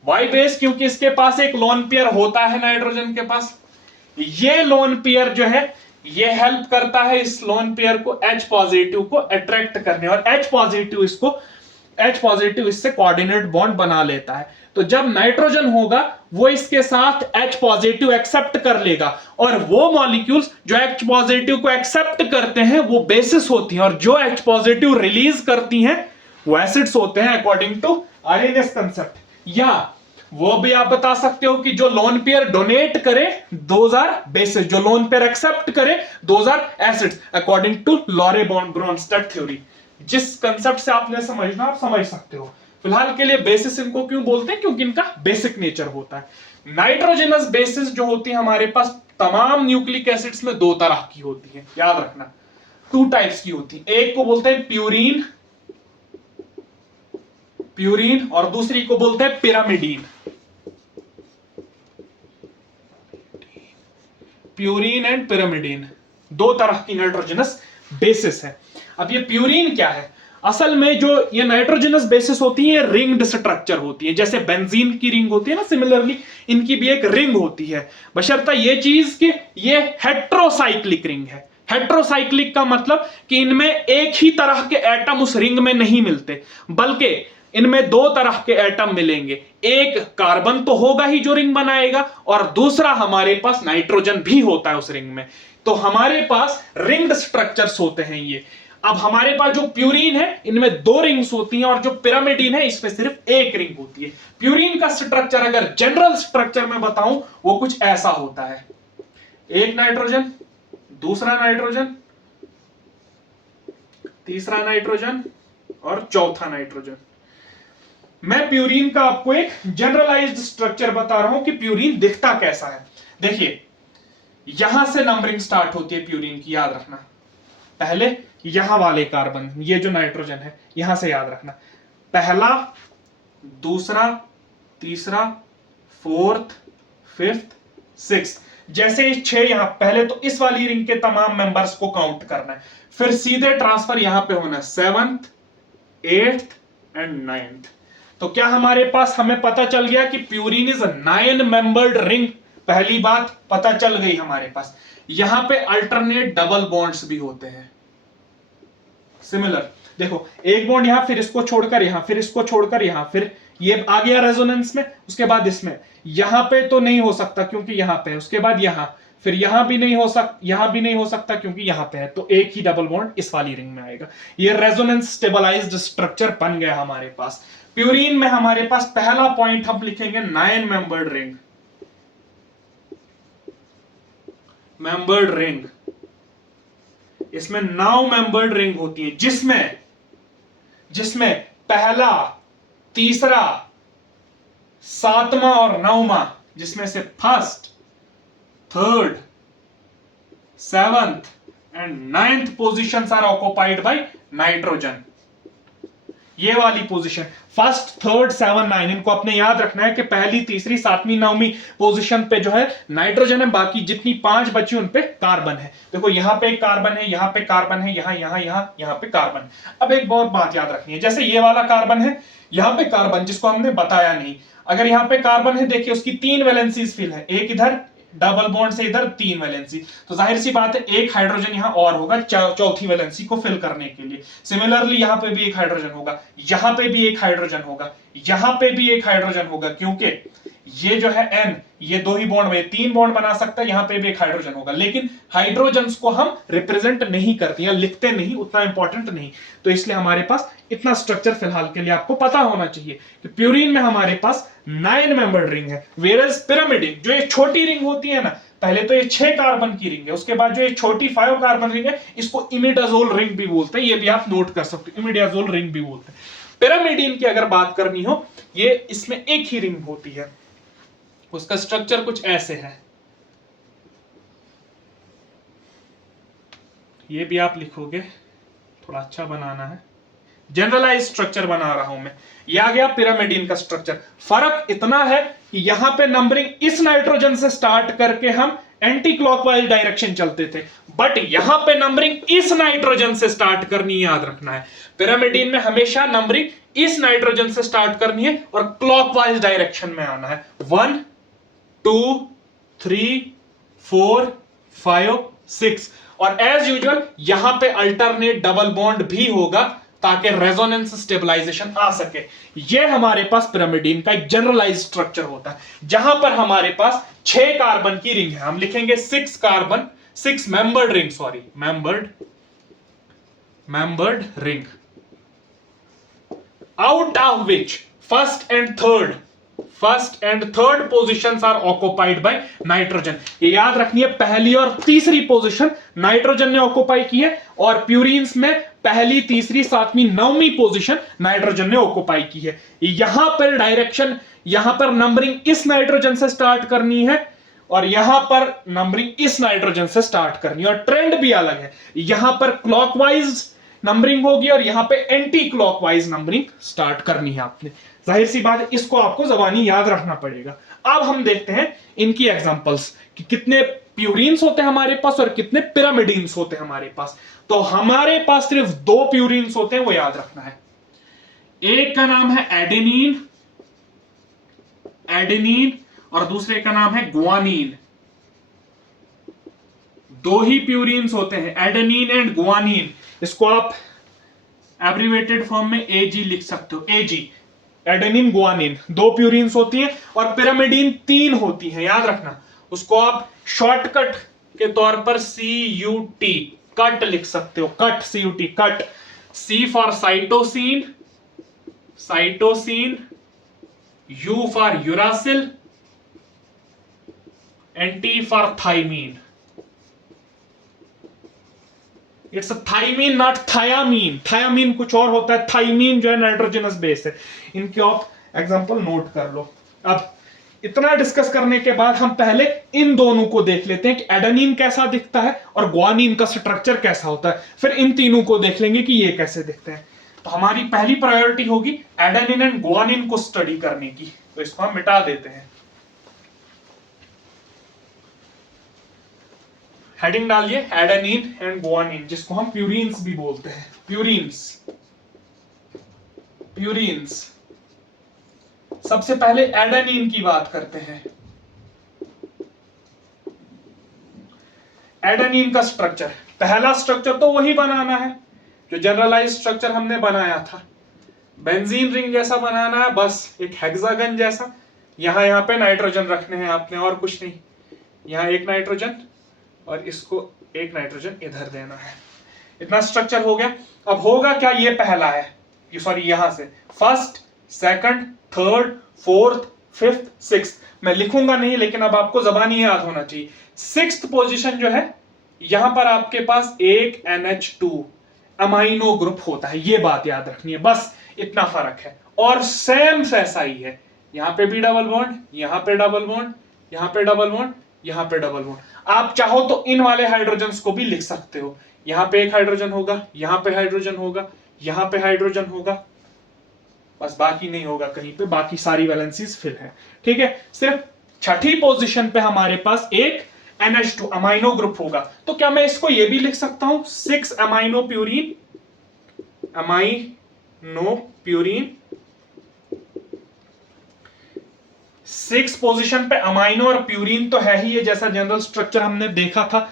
Why base? क्योंकि इसके पास एक लोन पेयर होता है नाइट्रोजन के पास। ये लोन पेयर जो है ये हेल्प करता है इस लोन पेयर को H पॉजिटिव को अट्रैक्ट करने, और H पॉजिटिव इससे कोऑर्डिनेट बॉन्ड बना लेता है। तो जब नाइट्रोजन होगा वो इसके साथ H पॉजिटिव एक्सेप्ट कर लेगा, और वो मॉलिक्यूल्स जो H पॉजिटिव को एक्सेप्ट करते हैं वो बेसिस होती हैं, और जो H पॉजिटिव रिलीज करती हैं वो एसिड्स होते हैं अकॉर्डिंग टू आरएनएस कंसेप्ट। या वो भी आप बता सकते हो कि जो लोन पेयर डोनेट करे दोज आर बेसिस, जो लोन पेयर एक्सेप्ट करे those are acids according to Lowry Bronsted theory. जिस कंसेप्ट से आपने समझना आप समझ सकते हो। फिलहाल के लिए बेसिस इनको क्यों बोलते हैं? क्योंकि इनका बेसिक नेचर होता है। नाइट्रोजनस बेसिस जो होती है हमारे पास तमाम न्यूक्लिक एसिड्स में दो तरह की होती है, याद रखना, 2 टाइप्स की होती है। एक को बोलते हैं प्यूरीन, और दूसरी को बोलते हैं पिरामिडीन। प्यूरीन एंड पिरामिडीन, 2 तरह की नाइट्रोजनस बेसिस है। अब ये प्यूरीन क्या है? असल में जो ये नाइट्रोजनस बेसिस होती है रिंग्ड स्ट्रक्चर होती है, जैसे बेंजीन की रिंग होती है ना, सिमिलरली इनकी भी एक रिंग होती है, बशर्ते ये चीज कि ये हेट्रोसाइक्लिक रिंग है। हेट्रोसाइक्लिक का मतलब कि इनमें एक ही तरह के एटम उस रिंग में नहीं मिलते, बल्कि इनमें 2 तरह के एटम मिलेंगे। एक कार्बन तो होगा ही जो रिंग बनाएगा, और दूसरा हमारे पास नाइट्रोजन भी होता है उस रिंग में। तो हमारे पास रिंग्ड स्ट्रक्चर्स होते हैं ये। अब हमारे पास जो प्यूरीन है इनमें 2 रिंग्स होती हैं, और जो पिरामिडीन है इसमें सिर्फ एक रिंग होती है। प्यूरीन का स्ट्रक्चर अगर जनरल स्ट्रक्चर में बताऊं वो कुछ ऐसा होता है, एक नाइट्रोजन, दूसरा नाइट्रोजन, तीसरा नाइट्रोजन और चौथा नाइट्रोजन। मैं प्यूरीन का आपको एक जनरलाइज्ड स्ट्रक्चर बता रहा हूं कि प्यूरीन दिखता कैसा है। देखिए यहां से नंबरिंग स्टार्ट होती है प्यूरीन की, याद रखना। पहले यहां वाले कार्बन, ये जो नाइट्रोजन है यहां से याद रखना, पहला, दूसरा, तीसरा, फोर्थ, फिफ्थ, सिक्स्थ। जैसे 6 यहां, पहले तो इस वाली रिंग के तमाम मेंबर्स को काउंट करना है, फिर सीधे ट्रांसफर यहां पे होना है 7th, 8th एंड 9th। तो क्या हमारे पास हमें पता चल गया कि प्यूरीन इज 9 मेंबर्ड रिंग? पहली बात पता चल गई हमारे पास। यहां पे अल्टरनेट डबल बॉन्ड्स भी होते हैं, सिमिलर। देखो एक बॉन्ड यहां, फिर इसको छोड़कर यहां, फिर इसको छोड़कर यहां, फिर ये आ गया रेजोनेंस में, उसके बाद इसमें। यहां पे तो नहीं हो सकता क्योंकि यहां पे है, उसके बाद यहां, फिर यहां भी नहीं हो सकता, यहां भी नहीं हो सकता क्योंकि यहां पे है, तो एक ही डबल बॉन्ड इस वाली रिंग में आएगा। ये रेजोनेंस स्टेबलाइज्ड स्ट्रक्चर बन गया हमारे पास। प्यूरीन में हमारे पास पहला पॉइंट हम लिखेंगे 9 मेंबर्ड रिंग, मेंबर्ड रिंग। इसमें 9 मेंबर्ड रिंग होती है, जिसमें पहला, तीसरा, सातवां और नौवां, जिसमें से first, third, seventh and ninth position are occupied by nitrogen. ये वाली पोजीशन फर्स्ट, थर्ड, 7, 9 इनको अपने याद रखना है कि पहली, तीसरी, सातवीं, नौवीं पोजीशन पे जो है नाइट्रोजन है, बाकी जितनी 5 बची उन पे कार्बन है। देखो यहां पे एक कार्बन है, यहां पे कार्बन है, यहां पे कार्बन। अब एक बहुत बात याद रखनी है, जैसे ये वाला कार्बन है, यहां पे कार्बन जिसको हमने बताया नहीं, अगर यहां पे कार्बन है, देखिए उसकी 3 वैलेंसीज फिल है, एक इधर डबल बॉन्ड से इधर 3 वैलेंसी, तो जाहिर सी बात है एक हाइड्रोजन यहां और होगा चौथी वैलेंसी को फिल करने के लिए। सिमिलरली यहां पे भी एक हाइड्रोजन होगा, यहां पे भी एक हाइड्रोजन होगा, यहां पे भी एक हाइड्रोजन होगा, क्योंकि ये जो है N, ये 2 ही बॉन्ड में 3 बॉन्ड बना सकता है, यहां पे भी एक हाइड्रोजन होगा, लेकिन हाइड्रोजन्स को हम रिप्रेजेंट नहीं करते या लिखते नहीं, उतना इंपॉर्टेंट नहीं, तो इसलिए हमारे पास इतना स्ट्रक्चर फिलहाल के लिए आपको पता होना चाहिए कि प्यूरिन में हमारे पास 9 मेंबर्ड रिंग है, वेयरएज पिरामिडिन जो एक छोटी रिंग होती है ना, पहले तो ये 6 कार्बन की रिंग है, उसके बाद जो ये छोटी 5 कार्बन रिंग है, इसको इमिडाजोल रिंग भी बोलते हैं, ये भी आप नोट कर सकते हो, इमिडाजोल रिंग भी बोलते हैं। पिरामिडिन की अगर बात करनी हो, ये इसमें एक ही रिंग होती है, उसका स्ट्रक्चर कुछ ऐसे है, ये भी आप लिखोगे, थोड़ा अच्छा बनाना है, जनरलाइज स्ट्रक्चर बना रहा हूं मैं, ये आ गया पिरामिडिन का स्ट्रक्चर। फर्क इतना है कि यहां पे नंबरिंग इस नाइट्रोजन से स्टार्ट करके हम एंटी क्लॉकवाइज डायरेक्शन चलते थे, बट यहां पे नंबरिंग इस नाइट्रोजन से स्टार्ट करनी, याद रखना है, पिरामिडिन में हमेशा नंबरिंग इस नाइट्रोजन से स्टार्ट करनी है और क्लॉकवाइज डायरेक्शन में आना है, 1 2 3 4 5 6, और एज यूजुअल यहां पे अल्टरनेट डबल बॉन्ड भी होगा ताकि रेजोनेंस स्टेबलाइजेशन आ सके। यह हमारे पास पिरामिडिन का एक जनरलाइज स्ट्रक्चर होता है, जहां पर हमारे पास 6 कार्बन की रिंग है, हम लिखेंगे 6 carbon, 6 membered ring, sorry membered ring, out of which first and third positions are occupied by nitrogen. ये याद रखनी है, पहली और तीसरी पोजीशन नाइट्रोजन ने ऑक्युपाई की है, और प्यूरिन्स में पहली, तीसरी, सातवीं, नौवीं पोजीशन नाइट्रोजन ने ऑक्युपाई की है। यहां पर डायरेक्शन, यहां पर नंबरिंग इस नाइट्रोजन से स्टार्ट करनी है, और यहां पर नंबरिंग इस नाइट्रोजन से स्टार्ट करनी है, और ट्रेंड भी अलग है, यहां पर क्लॉकवाइज नंबरिंग होगी और यहां पे एंटी क्लॉकवाइज नंबरिंग स्टार्ट करनी है आपने, जाहिर सी बात है, इसको आपको जबानी याद रखना पड़ेगा। अब हम देखते हैं इनकी एग्जांपल्स कि कितने प्यूरिन्स होते हैं हमारे पास और कितने पिरामिडिन्स होते हैं हमारे पास। तो हमारे पास सिर्फ 2 प्यूरिन्स होते हैं, वो याद रखना है, एक का नाम है एडेनिन और दूसरे का नाम है गुआनिन। 2 ही प्यूरिन्स होते हैं, एडेनिन एंड गुआनिन, इसको आप एब्रिवेटेड फॉर्म में एजी लिख सकते हो, एजी, एडेनिन गुआनिन 2 प्यूरिन्स होती हैं, और पिरामिडिन 3 होती हैं, याद रखना, उसको आप शॉर्टकट के तौर पर CUT कट लिख सकते हो, cut, CUT cut, C for cytosine, U for uracil and T for thymine. It's thymine not thiamine, thiamine कुछ और होता है, थाइमीन जो है नाइट्रोजनस बेस है। इनके आप एग्जांपल नोट कर लो। अब इतना डिस्कस करने के बाद हम पहले इन दोनों को देख लेते हैं कि एडेनिन कैसा दिखता है और गुआनिन का स्ट्रक्चर कैसा होता है, फिर इन तीनों को देख लेंगे कि ये कैसे दिखते हैं। तो हमारी पहली प्रायोरिटी होगी एडेनिन एंड गुआनिन को स्टडी करने की, तो इसको हम मिटा देते हैं, हेडिंग डालिए एडेनिन एंड गुआनिन, जिसको हम प्यूरिन्स भी बोलते हैं, प्यूरिन्स। सबसे पहले एडेनिन की बात करते हैं। एडेनिन का स्ट्रक्चर, पहला स्ट्रक्चर तो वही बनाना है जो जनरलाइज स्ट्रक्चर हमने बनाया था, बेंजीन रिंग जैसा बनाना है, बस एक हेक्सागन जैसा। यहां पे नाइट्रोजन रखने हैं आपने, और कुछ नहीं, यहां एक नाइट्रोजन और इसको एक नाइट्रोजन इधर देना है, इतना स्ट्रक्चर हो गया। अब होगा क्या, ये पहला है, सॉरी यहां से first, second, third, fourth, fifth, sixth, मैं लिखूंगा नहीं लेकिन अब आपको जबानी याद होना चाहिए। सिक्स्थ पोजीशन जो है, यहां पर आपके पास एक NH2 अमाइनो ग्रुप होता है, ये बात याद रखनी है, बस इतना फर्क है, और सेम ऐसा ही है, यहाँ पे भी डबल बॉन्ड, यहाँ पे डबल बॉन्ड, यहाँ पे डबल बॉन्ड, यहाँ पे डबल बॉन्ड। आप चाहो तो इन वाले हाइड्रोजन्स को भी लिख सकते हो। यहाँ पे एक हाइड्रोजन होगा, यहाँ पे हाइड्रोजन होगा, यहाँ पे हाइड्रोजन होगा, बस बाकी नहीं होगा कहीं पे, बाकी सारी वैलेंसीज फिल है। ठीक है, सिर्फ छठी पोजीशन पे हमारे पास एक NH2 अमाइनो ग्रुप होगा। तो क्या मैं इसको ये भी लिख सकता हूं 6 amino purine, amino purine 6 position पे अमाइनो और प्यूरिन तो है ही, ये जैसा जनरल स्ट्रक्चर हमने देखा था।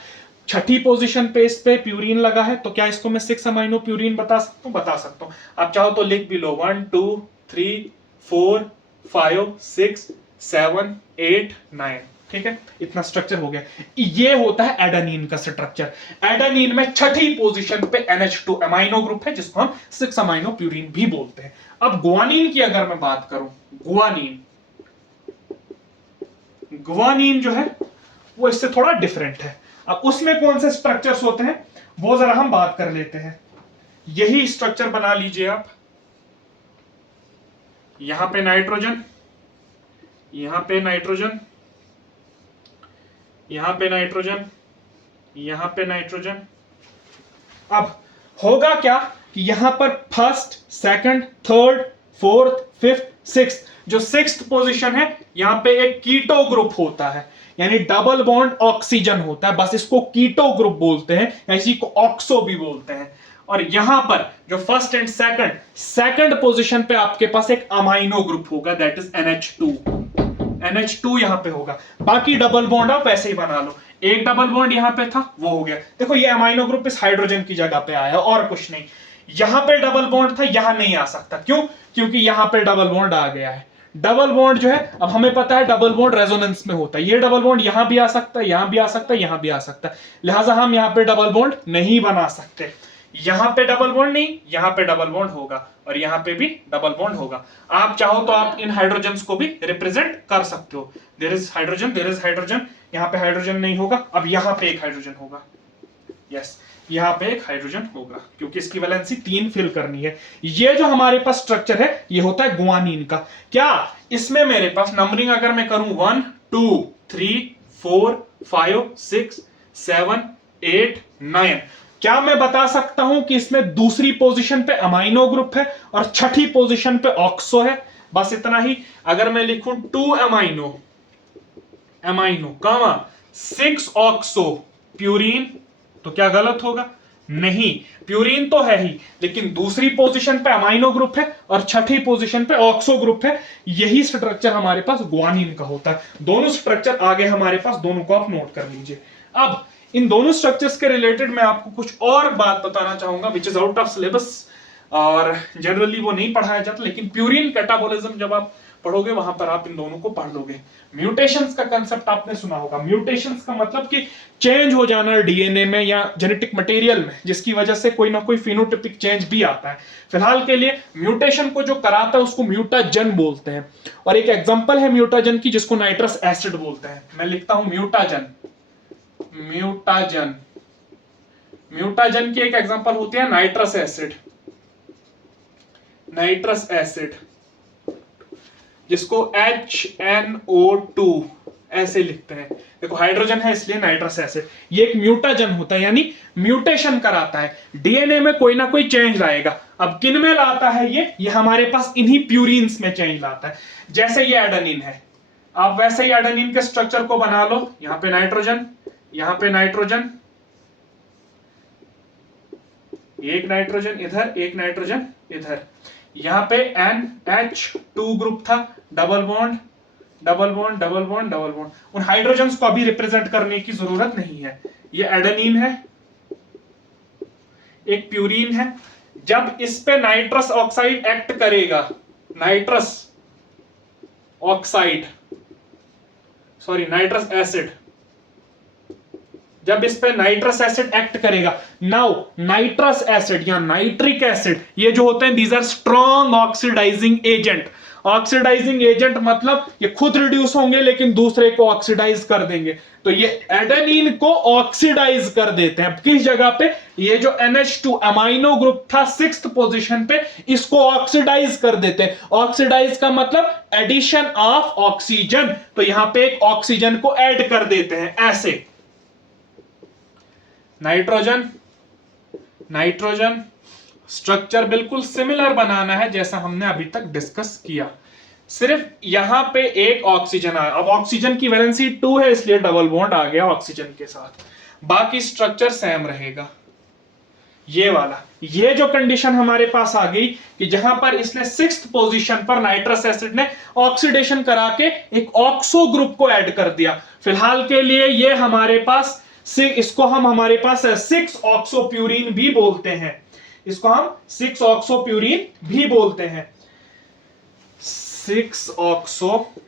छठी पोजीशन पे इस पे प्यूरिन लगा है, तो क्या इसको मैं 6 अमाइनो प्यूरिन बता सकता हूं? बता सकता हूं। आप चाहो तो लिख भी लो 1 2 3 4 5 6 7 8 9। ठीक है, इतना स्ट्रक्चर हो गया। ये होता है एडेनिन का स्ट्रक्चर। एडेनिन में छठी पोजीशन पे NH2 अमाइनो ग्रुप है, जिसको हम 6 अमाइनो प्यूरिन भी बोलते हैं। अब गुआनिन की अगर मैं बात करूं, गुआनिन जो है वो इससे थोड़ा डिफरेंट है। अब उसमें कौन से स्ट्रक्चर्स होते हैं वो जरा हम बात कर लेते हैं। यही स्ट्रक्चर बना लीजिए आप, यहां पे नाइट्रोजन, यहां पे नाइट्रोजन, यहां पे नाइट्रोजन, यहां पे नाइट्रोजन। अब होगा क्या कि यहां पर first, second, third, fourth, fifth, sixth, जो सिक्स्थ पोजीशन है यहां पे एक कीटो ग्रुप होता है, यानी डबल बॉन्ड ऑक्सीजन होता है, बस इसको कीटो ग्रुप बोलते हैं, या इसी को ऑक्सो भी बोलते हैं। और यहां पर जो फर्स्ट एंड सेकंड पोजीशन पे आपके पास एक अमाइनो ग्रुप होगा, दैट इज NH2 यहां पे होगा। बाकी डबल बॉन्ड आप वैसे ही बना लो, एक डबल बॉन्ड यहां पे था वो हो गया। देखो ये अमाइनो ग्रुप इस हाइड्रोजन की जगह पे आया और कुछ नहीं। यहां पे डबल बॉन्ड था, यहां नहीं आ सकता, क्यों? क्योंकि यहां पे डबल बॉन्ड आ गया है। डबल बॉन्ड जो है, अब हमें पता है डबल बॉन्ड रेजोनेंस में होता है, ये डबल बॉन्ड यहां भी आ सकता है, यहां भी आ सकता है, यहां भी आ सकता है, लिहाजा हम यहां पे डबल बॉन्ड नहीं बना सकते। यहां पे डबल बॉन्ड नहीं, यहां पे डबल बॉन्ड होगा, और यहां पे भी डबल बॉन्ड होगा। आप चाहो तो आप इन हाइड्रोजन्स को भी रिप्रेजेंट कर सकते हो। There is hydrogen, there is hydrogen, यहां पे हाइड्रोजन नहीं होगा, अब यहां पे एक हाइड्रोजन होगा, यस, यहां पे एक हाइड्रोजन होगा, क्योंकि इसकी वैलेंसी 3 फिल करनी है। ये जो हमारे पास स्ट्रक्चर है ये होता है गुआनिन का। क्या इसमें मेरे पास नंबरिंग अगर मैं करूं 1 2 3 4 5 6 7 8 9, क्या मैं बता सकता हूं कि इसमें दूसरी पोजीशन पे अमाइनो ग्रुप है और छठी पोजीशन पे ऑक्सो है? बस इतना ही। अगर मैं लिखूं 2 अमाइनो कामा 6 ऑक्सो प्यूरिन, तो क्या गलत होगा? नहीं, प्यूरिन तो है ही, लेकिन दूसरी पोजीशन पे अमाइनो ग्रुप है और छठी पोजीशन पे ऑक्सो ग्रुप है। यही स्ट्रक्चर हमारे पास गुआनिन का होता है। दोनों स्ट्रक्चर आगे हमारे पास, दोनों को आप नोट कर लीजिए। अब इन दोनों स्ट्रक्चर्स के रिलेटेड मैं आपको कुछ और बात बताना चाहूंगा, which is out of syllabus, और जनरली वो नहीं पढ़ाया जाता, लेकिन प्यूरिन कैटाबोलिज्म जब आप पढ़ोगे वहां पर आप इन दोनों को पढ़ लोगे। म्यूटेशंस का कंसेप्ट आपने सुना होगा। म्यूटेशंस का मतलब कि चेंज हो जाना डीएनए में या जेनेटिक मटेरियल में, जिसकी वजह से कोई ना कोई फिनोटाइपिक चेंज भी आता है। फिलहाल के लिए म्यूटेशन को जो कराता है उसको म्यूटाजन बोलते हैं, और एक एग्जांपल है म्यूटाजन की जिसको नाइट्रस एसिड बोलते हैं। मैं लिखता हूं म्यूटाजन की एक एग्जांपल होती है नाइट्रस एसिड, जिसको HNO2 ऐसे लिखते हैं। देखो हाइड्रोजन है इसलिए नाइट्रस एसिड। ये एक म्यूटाजन होता है, यानी म्यूटेशन कराता है, डीएनए में कोई ना कोई चेंज लाएगा। अब किन में लाता है ये हमारे पास इन्हीं प्यूरिन्स में चेंज लाता है। जैसे ये एडेनिन है, आप वैसे ही एडेनिन के स्ट्रक्चर को बना लो। यहां पे नाइट्रोजन, यहां पे नाइट्रोजन, एक नाइट्रोजन इधर, एक नाइट्रोजन इधर। यहां पे NH2 ग्रुप था, double bond double bond double bond double bond. उन हाइड्रोजन्स को अभी रिप्रेजेंट करने की जरूरत नहीं है। ये एडेनिन है, एक प्यूरिन है। जब इस पे नाइट्रस ऑक्साइड एक्ट करेगा, नाइट्रस एसिड, जब इस पे नाइट्रस एसिड एक्ट करेगा, नाउ नाइट्रस एसिड या नाइट्रिक एसिड, ये जो होते हैं these are strong oxidising agent, oxidising agent मतलब ये खुद रिड्यूस होंगे लेकिन दूसरे को ऑक्सीडाइज कर देंगे, तो ये एडेनिन को ऑक्सीडाइज कर देते हैं। किस जगह पे? ये जो NH2 अमाइनो ग्रुप था 6th पोजीशन पे, इसको ऑक्सीडाइज कर देते हैं। ऑक्सीडाइज का मतलब एडिशन ऑफ ऑक्सीजन, तो यहां पे एक ऑक्सीजन को ऐड कर देते हैं ऐसे। नाइट्रोजन, नाइट्रोजन स्ट्रक्चर बिल्कुल सिमिलर बनाना है जैसा हमने अभी तक डिस्कस किया, सिर्फ यहां पे एक ऑक्सीजन आया। अब ऑक्सीजन की वैलेंसी 2 है इसलिए डबल बॉन्ड आ गया ऑक्सीजन के साथ, बाकी स्ट्रक्चर सेम रहेगा। ये वाला, ये जो कंडीशन हमारे पास आ गई कि जहां पर इसने 6th पोजीशन पर नाइट्रस एसिड ने ऑक्सीडेशन करा के एक ऑक्सो ग्रुप को ऐड कर दिया। फिलहाल के लिए ये हमारे पास इसको हम हमारे पास 6 ऑक्सोप्यूरिन भी बोलते हैं, इसको हम 6 ऑक्सोप्यूरिन भी बोलते हैं, 6 ऑक्सोप्यूरिन,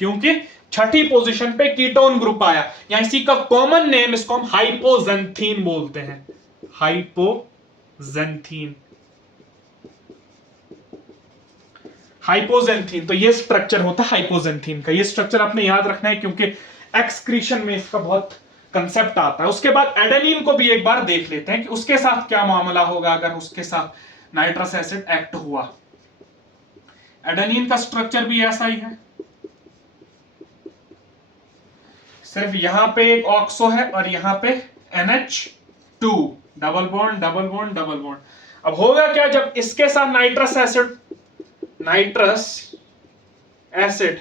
क्योंकि छठी पोजीशन पे कीटोन ग्रुप आया, या इसी का कॉमन नेम इसको हम हाइपोजेंथीन बोलते हैं, हाइपोजेंथीन, हाइपोजेंथीन। तो ये स्ट्रक्चर होता है हाइपोजेंथीन का, ये स्ट्रक्चर आपने याद रखना है क्योंकि एक्सक्रीशन में इसका बहुत कंसेप्ट आता है। उसके बाद एडेनिन को भी एक बार देख लेते हैं कि उसके साथ क्या मामला होगा अगर उसके साथ नाइट्रस एसिड एक्ट हुआ। एडेनिन का स्ट्रक्चर भी ऐसा ही है, सिर्फ यहां पे एक ऑक्सो है और यहां पे NH2, double bond double bond double bond. अब होगा क्या, जब इसके साथ नाइट्रस एसिड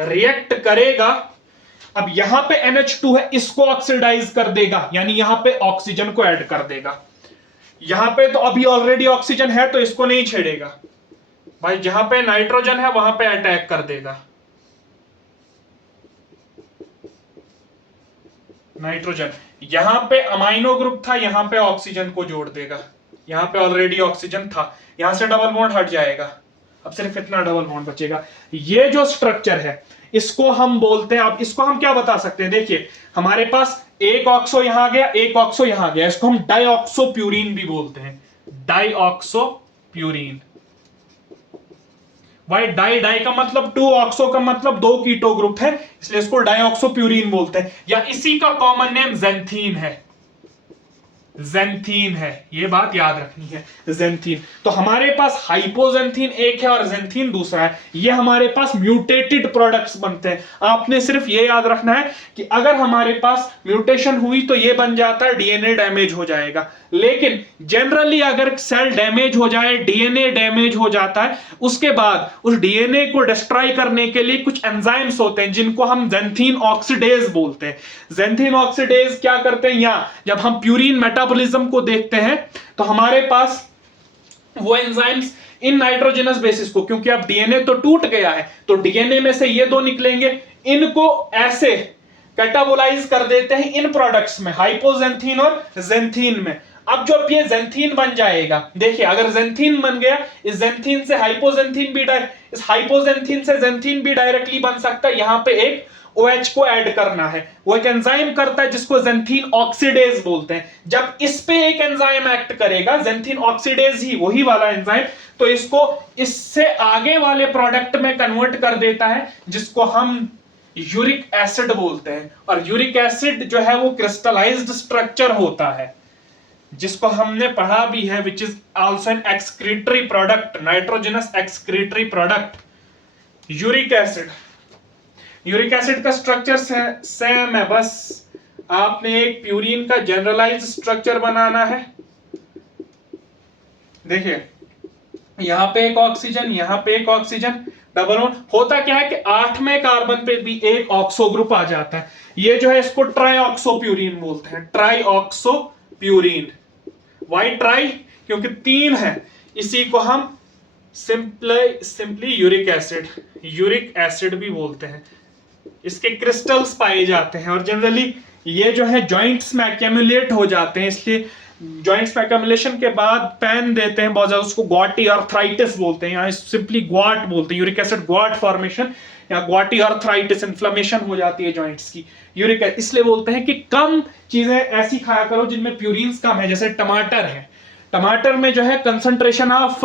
रिएक्ट करेगा, अब यहां पे NH2 है, इसको ऑक्सीडाइज कर देगा, यानी यहां पे ऑक्सीजन को ऐड कर देगा। यहां पे तो अभी ऑलरेडी ऑक्सीजन है तो इसको नहीं छेड़ेगा भाई, जहां पे नाइट्रोजन है वहां पे अटैक कर देगा। नाइट्रोजन, यहां पे अमाइनो ग्रुप था, यहां पे ऑक्सीजन को जोड़ देगा, यहां पे ऑलरेडी ऑक्सीजन था, यहां से डबल बॉन्ड हट जाएगा, अब सिर्फ इतना डबल बॉन्ड बचेगा। ये जो स्ट्रक्चर है इसको हम बोलते हैं, अब इसको हम क्या बता सकते हैं, देखिए हमारे पास एक ऑक्सो यहां गया, एक ऑक्सो यहां गया, इसको हम डाइऑक्सोप्यूरिन भी बोलते हैं, डाइऑक्सोप्यूरिन। भाई डाई डाई का मतलब 2, ऑक्सो का मतलब 2 कीटो ग्रुप है, इसलिए इसको डाइऑक्सोप्यूरिन बोलते हैं, या इसी का कॉमन नेम जेंथीन है, जेंथीन है, ये बात याद रखनी है, जेंथीन। तो हमारे पास हाइपोजेंथीन एक है और जेंथीन दूसरा है, ये हमारे पास म्यूटेटेड प्रोडक्ट्स बनते हैं। आपने सिर्फ ये याद रखना है कि अगर हमारे पास म्यूटेशन हुई तो ये बन जाता है डीएनए डैमेज हो जाएगा, लेकिन जनरली अगर सेल डैमेज हो जाए, डीएनए डैमेज हो जाता है, उसके बाद उस डीएनए को डिस्ट्रॉय करने के लिए कुछ एंजाइम्स होते हैं जिनको हम जेंथीन ऑक्सीडेज बोलते हैं। जेंथीन ऑक्सीडेज क्या करते हैं, या जब हम प्यूरिन मेटाबॉलिज्म को देखते हैं तो हमारे पास वो एंजाइम्स इन नाइट्रोजनस बेसिस को, क्योंकि अब डीएनए तो टूट गया है तो डीएनए में से ये 2 निकलेंगे, इनको ऐसे कैटाबोलाइज कर देते हैं इन प्रोडक्ट्स में, हाइपोजेंथीन और जेंथीन में। अब जब ये जेंथीन बन जाएगा, देखिए अगर जेंथीन बन गया, इस जेंथीन से हाइपोजेंथीन भी इस हाइपोजेंथीन से जेंथीन भी डायरेक्टली बन सकता है, यहां पे एक OH को ऐड करना है, वो एक एंजाइम करता है जिसको जेंथीन ऑक्सीडेज बोलते हैं। जब इस पे एक एंजाइम एक्ट करेगा, जेंथीन ऑक्सीडेज ही वही वाला एंजाइम, तो इसको इससे आगे वाले प्रोडक्ट में कन्वर्ट कर देता है जिसको हम यूरिक एसिड बोलते हैं। और यूरिक एसिड जो है वो क्रिस्टलाइज्ड स्ट्रक्चर होता है, जिसको हमने पढ़ा भी है, which is also an excretory product, nitrogenous excretory product, uric acid. Uric acid का स्ट्रक्चर सेम है, बस आपने एक प्यूरिन का जनरलाइज स्ट्रक्चर बनाना है। देखिए यहां पे एक ऑक्सीजन, यहां पे एक ऑक्सीजन, डबल बॉन्ड। होता क्या है कि 8वें कार्बन पे भी एक ऑक्सो ग्रुप आ जाता है, ये जो है इसको ट्राईऑक्सोप्यूरिन बोलते हैं, ट्राईऑक्सोप्यूरिन। वाई ट्राई, क्योंकि 3 है, इसी को हम सिंपली यूरिक एसिड भी बोलते हैं। इसके क्रिस्टल्स पाए जाते हैं और जनरली ये जो है जॉइंट्स में एक्यूमुलेट हो जाते हैं, इसलिए जॉइंट्स में एक्यूमुलेशन के बाद पेन देते हैं बहुत ज्यादा, उसको ग्वाटी आर्थराइटिस बोलते हैं, यहाँ सिंपली ग्वाट बोलते हैं, यूरिक एसिड ग्वाट फॉर्मेशन या ग्वाटी आर्थराइटिस, इन्फ्लेमेशन हो जाती है जॉइंट्स की। यूरिक इसलिए बोलते हैं कि कम चीजें ऐसी खाया करो जिनमें प्यूरिन्स कम है, जैसे टमाटर है, टमाटर में जो है कंसंट्रेशन ऑफ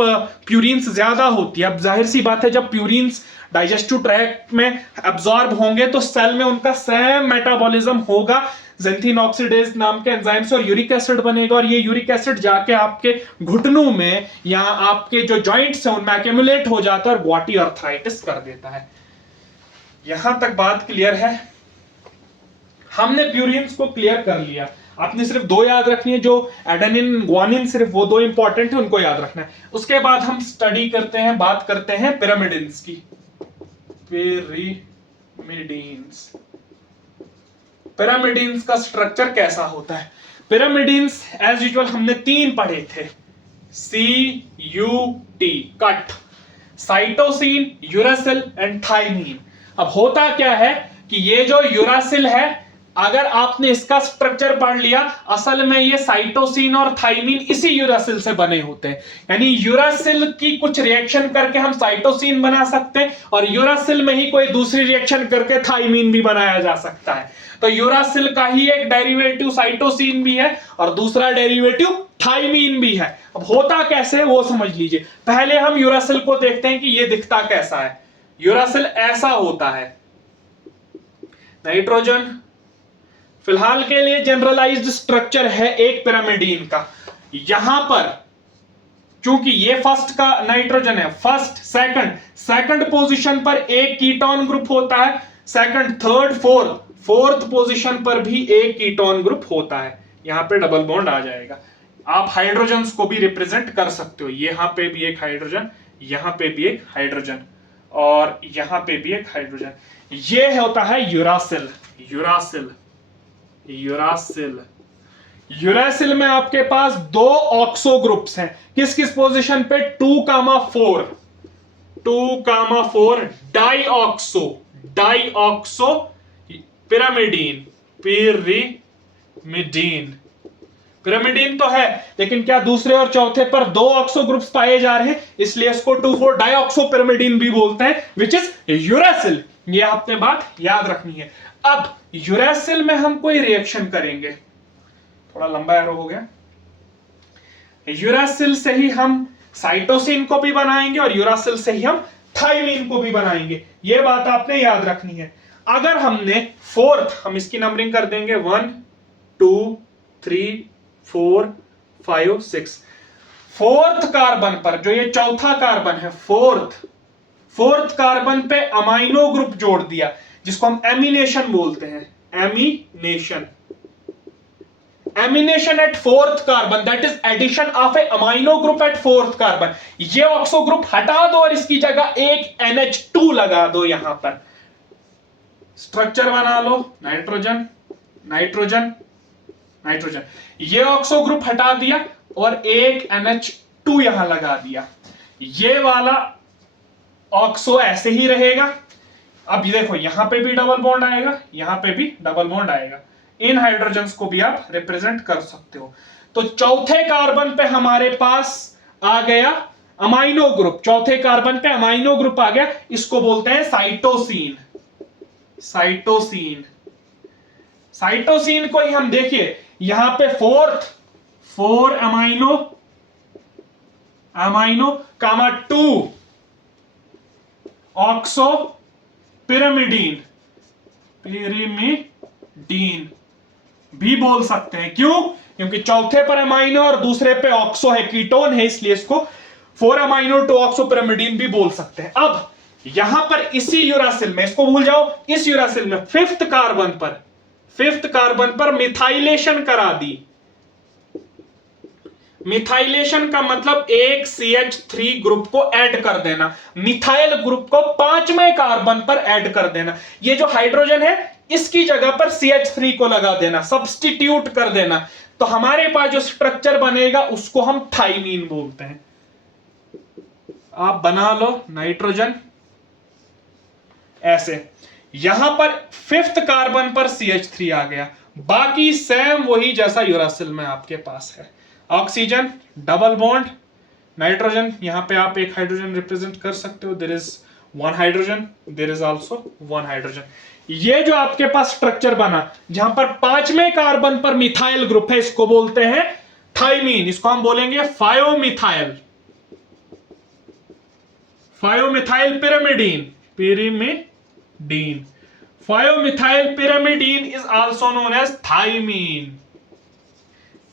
प्यूरिन्स ज्यादा होती है। अब जाहिर सी बात है जब प्यूरिन्स डाइजेस्टिव ट्रैक्ट में एब्जॉर्ब होंगे तो सेल में उनका सेम मेटाबॉलिज्म होगा ज़ैंथीन ऑक्सीडेज नाम के एंजाइम से, और यूरिक एसिड बनेगा, और ये यूरिक एसिड जाके आपके घुटनों में या आपके जो जॉइंट्स हैं उनमें एक्यूमुलेट हो जाता है और गॉटी आर्थराइटिस कर देता है। यहां तक बात क्लियर है? हमने प्यूरिन्स को क्लियर कर लिया। आपने सिर्फ दो याद रखनी है, जो एडेनिन ग्वानिन, सिर्फ वो दो इंपॉर्टेंट है, उनको याद रखना है। उसके बाद हम स्टडी करते हैं, बात करते हैं पिरामिडिन्स की। पिरामिडिन्स, पिरामिडिन्स का स्ट्रक्चर कैसा होता है? पिरामिडिन्स एज यूजुअल हमने तीन पढ़े थे, CUT, cut, cytosine, uracil and thymine. अब होता क्या है कि ये जो यूरासिल है, अगर आपने इसका स्ट्रक्चर पढ़ लिया, असल में ये साइटोसिन और थाइमीन इसी यूरासिल से बने होते हैं। यानी यूरासिल की कुछ रिएक्शन करके हम साइटोसिन बना सकते हैं, और यूरासिल में ही कोई दूसरी रिएक्शन करके थाइमीन भी बनाया जा सकता है। तो यूरासिल का ही एक डेरिवेटिव साइटोसिन भी है और दूसरा डेरिवेटिव थाइमीन भी है। अब होता कैसे वो समझ लीजिए। पहले हम यूरासिल को देखते हैं कि ये दिखता कैसा है। यूरासिल ऐसा होता है, नाइट्रोजन फिलहाल के लिए जनरलाइज्ड स्ट्रक्चर है एक पिरामिडीन का। यहां पर चूंकि ये फर्स्ट का नाइट्रोजन है, फर्स्ट सेकंड पोजीशन पर एक कीटोन ग्रुप होता है, सेकंड थर्ड फोर्थ पोजीशन पर भी एक कीटोन ग्रुप होता है। यहां पे डबल बॉन्ड आ जाएगा। आप हाइड्रोजन्स को भी रिप्रेजेंट कर सकते हो, यहां पे भी एक हाइड्रोजन, यहां पे भी एक हाइड्रोजन, और यहां पे भी एक हाइड्रोजन। ये होता है यूरासिल। यूरासिल में आपके पास दो ऑक्सो ग्रुप्स हैं। किस किस पोजीशन पे? 2,4 डाइऑक्सो पिरामिडीन तो है, लेकिन क्या दूसरे और चौथे पर दो ऑक्सो ग्रुप्स पाए जा रहे हैं, इसलिए इसको 2,4 डाइऑक्सो पिरामिडीन भी बोलते हैं, विच इज यूरासिल। ये आपने बात याद रखनी है। अब यूरासिल में हम कोई रिएक्शन करेंगे, थोड़ा लंबा एरो हो गया। यूरासिल से ही हम साइटोसिन को भी बनाएंगे और यूरासिल से ही हम थाइमीन को भी बनाएंगे। ये बात आपने याद रखनी है। अगर हमने फोर्थ, हम इसकी नंबरिंग कर देंगे 1 2 3 4 5 6, फोर्थ कार्बन पर, जो ये चौथा कार्बन है, फोर्थ कार्बन पे अमाइनो ग्रुप जोड़ दिया, जिसको हम एमिनेशन बोलते हैं। Amination at fourth carbon, that is addition of a amino group at fourth carbon. ये ऑक्सो ग्रुप हटा दो और इसकी जगह एक NH2 लगा दो। यहां पर स्ट्रक्चर बना लो, नाइट्रोजन नाइट्रोजन नाइट्रोजन। ये ऑक्सो ग्रुप हटा दिया और एक NH2 यहां लगा दिया। ये वाला ऑक्सो ऐसे ही रहेगा। अब देखो यहां पे भी डबल बॉन्ड आएगा, यहां पे भी डबल बॉन्ड आएगा। इन हाइड्रोजन्स को भी आप रिप्रेजेंट कर सकते हो। तो चौथे कार्बन पे हमारे पास आ गया अमाइनो ग्रुप, चौथे कार्बन पे अमाइनो ग्रुप आ गया, इसको बोलते हैं साइटोसिन को ही हम देखिए, यहां पे फोर अमाइनो कामा 2 ऑक्सो पिरामिडीन भी बोल सकते हैं। क्यों? क्योंकि चौथे पर अमाइनो और दूसरे पे ऑक्सो है, कीटोन है, इसलिए इसको 4 अमाइनो 2 ऑक्सो पिरामिडीन भी बोल सकते हैं। अब यहां पर इसी यूरासिल में, इसको भूल जाओ, इस यूरासिल में फिफ्थ कार्बन पर मिथाइलेशन करा दी। मिथाइलेशन का मतलब एक CH3 ग्रुप को ऐड कर देना, मिथाइल ग्रुप को 5वें कार्बन पर ऐड कर देना। ये जो हाइड्रोजन है इसकी जगह पर CH3 को लगा देना, सब्स्टिट्यूट कर देना। तो हमारे पास जो स्ट्रक्चर बनेगा उसको हम थाइमीन बोलते हैं। आप बना लो नाइट्रोजन ऐसे, यहां पर फिफ्थ कार्बन पर CH3 आ गया, बाकी सेम वही जैसा यूरासिल में आपके पास है। ऑक्सीजन डबल बॉन्ड, नाइट्रोजन, यहां पे आप एक हाइड्रोजन रिप्रेजेंट कर सकते हो, there is 1 hydrogen, there is also 1 hydrogen. ये जो आपके पास स्ट्रक्चर बना, जहां पर 5वें कार्बन पर मिथाइल ग्रुप है, इसको बोलते हैं थाइमीन, इसको हम बोलेंगे five methyl, five methyl pyrimidine, pyrimidine, five methyl pyrimidine is also known as thymine.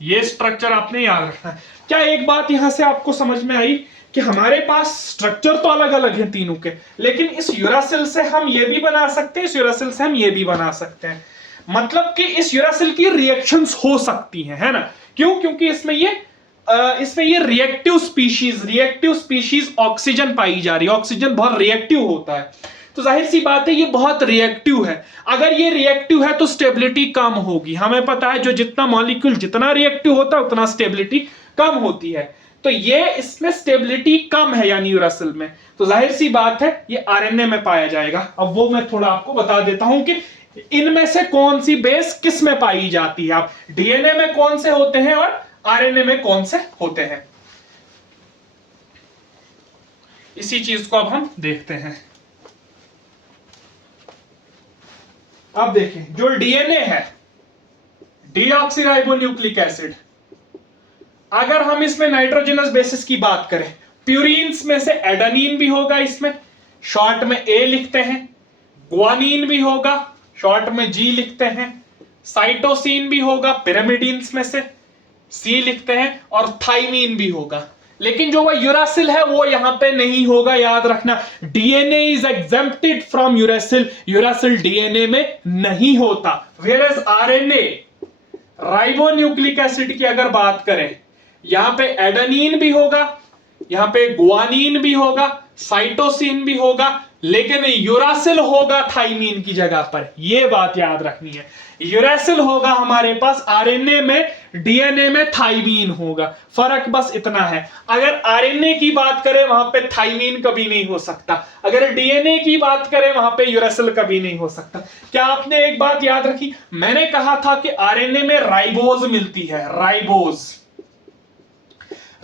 ये स्ट्रक्चर आपने याद रखना है। क्या एक बात यहां से आपको समझ में आई कि हमारे पास स्ट्रक्चर तो अलग अलग है तीनों के, लेकिन इस यूरासिल से हम ये भी बना सकते हैं, इस यूरासिल से हम ये भी बना सकते हैं। मतलब कि इस यूरासिल की रिएक्शंस हो सकती हैं, है ना? क्यों? क्योंकि इसमें ये रिएक्टिव स्पीशीज ऑक्सीजन पाई जा रही है। ऑक्सीजन बहुत रिएक्टिव होता है, तो जाहिर सी बात है ये बहुत रिएक्टिव है। अगर ये रिएक्टिव है तो स्टेबिलिटी कम होगी। हमें पता है जो जितना मॉलिक्यूल जितना रिएक्टिव होता है उतना स्टेबिलिटी कम होती है। तो ये इसमें स्टेबिलिटी कम है यानी यूरासिल में, तो जाहिर सी बात है ये आरएनए में पाया जाएगा। अब वो मैं थोड़ा आपको बता देता हूं कि इनमें से कौन सी बेस किस में पाई जाती है। आप डीएनए में कौन से होते हैं और आरएनए में कौन से होते हैं, इसी चीज को अब हम देखते हैं। अब देखें, जो डीएनए है, डीऑक्सीराइबोन्यूक्लिक एसिड, अगर हम इसमें नाइट्रोजनस बेसिस की बात करें, प्यूरीन्स में से एडेनिन भी होगा, इसमें शॉर्ट में ए लिखते हैं, ग्वानिन भी होगा, शॉर्ट में जी लिखते हैं, साइटोसिन भी होगा, पिरामिडीन्स में से सी लिखते हैं, और थाइमीन भी होगा। लेकिन जो वह यूरासिल है वो यहां पे नहीं होगा, याद रखना। DNA is exempted from uracil, uracil DNA में नहीं होता। वेयरएज आरएनए, राइबोन्यूक्लिक एसिड की अगर बात करें, यहां पे एडेनिन भी होगा, यहां पे ग्वानिन भी होगा, साइटोसिन भी होगा, लेकिन यूरासिल होगा थाइमीन की जगह पर। यह बात याद रखनी है, यूरासिल होगा हमारे पास आरएनए में, डीएनए में थाइमीन होगा। फर्क बस इतना है। अगर आरएनए की बात करें वहां पे थाइमीन कभी नहीं हो सकता, अगर डीएनए की बात करें वहां पे यूरासिल कभी नहीं हो सकता। क्या आपने एक बात याद रखी? मैंने कहा था कि आरएनए में राइबोज मिलती है,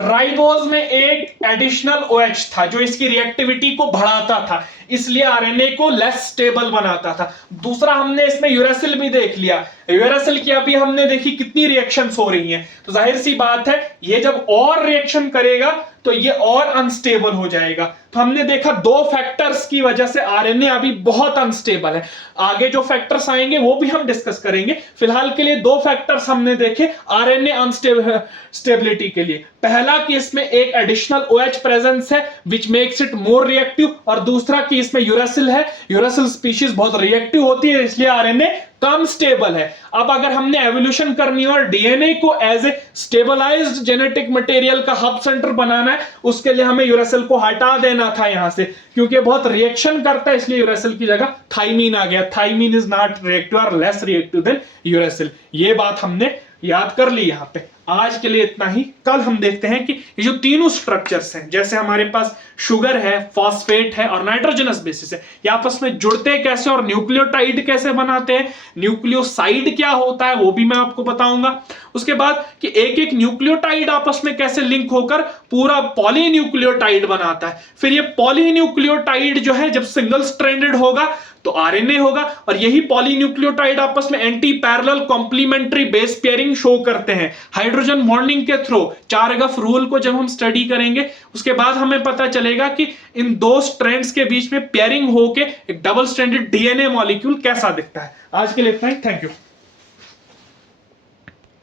राइबोज में एक एडिशनल OH था जो इसकी रिएक्टिविटी को बढ़ाता था, इसलिए आरएनए को लेस स्टेबल बनाता था। दूसरा, हमने इसमें यूरासिल भी देख लिया, यूरासिल की अभी हमने देखी कितनी रिएक्शंस हो रही हैं, तो जाहिर सी बात है ये जब और रिएक्शन करेगा तो ये और अनस्टेबल हो जाएगा। तो हमने देखा दो फैक्टर्स की वजह से आरएनए अभी बहुत अनस्टेबल है। आगे जो फैक्टर्स आएंगे वो भी हम डिस्कस करेंगे, फिलहाल के लिए दो फैक्टर्स हमने देखे आरएनए अनस्टेबिलिटी के लिए। पहला कि इसमें एक एडिशनल OH प्रेजेंस है which makes it more reactive, और दूसरा कि इसमें यूरासिल है, यूरासिल स्पीशीज बहुत रिएक्टिव होती है इसलिए आरएनए कम स्टेबल है। अब अगर हमने एवोल्यूशन करनी है और डीएनए को as a stabilised genetic material का हब सेंटर बनाना है, उसके लिए हमें यूरासिल को हटा देना था यहां से, क्योंकि बहुत रिएक्शन करता है, इसलिए यूरासिल की जगह थाइमीन आ गया। थाइमीन इज नॉट रिएक्टिव और लेस रिएक्टिव देन यूरासिल। ये बात हमने याद कर ली। यहां पे आज के लिए इतना ही। कल हम देखते हैं कि ये जो तीनों स्ट्रक्चर्स हैं, जैसे हमारे पास शुगर है, फॉस्फेट है और नाइट्रोजनस बेसिस है, ये आपस में जुड़ते कैसे और न्यूक्लियोटाइड कैसे बनाते हैं, न्यूक्लियोसाइड क्या होता है वो भी मैं आपको बताऊंगा। उसके बाद कि एक एक न्यूक्लियोटाइड आपस में कैसे लिंक होकर पूरा पॉलीन्यूक्लियोटाइड बनाता है। फिर ये पॉलीन्यूक्लियोटाइड जो है जब सिंगल स्ट्रैंडेड होगा तो आरएनए होगा, और यही पॉलीन्यूक्लियोटाइड आपस में anti parallel complementary base pairing show करते हैं हाइड्रोजन बॉन्डिंग के थ्रू। 4F रूल को जब हम स्टडी करेंगे उसके बाद हमें पता चलेगा कि इन दो स्ट्रैंड्स के बीच में पेयरिंग होके एक डबल स्ट्रैंडेड डीएनए मॉलिक्यूल कैसा दिखता है। आज के लिए इतना ही, थैंक यू।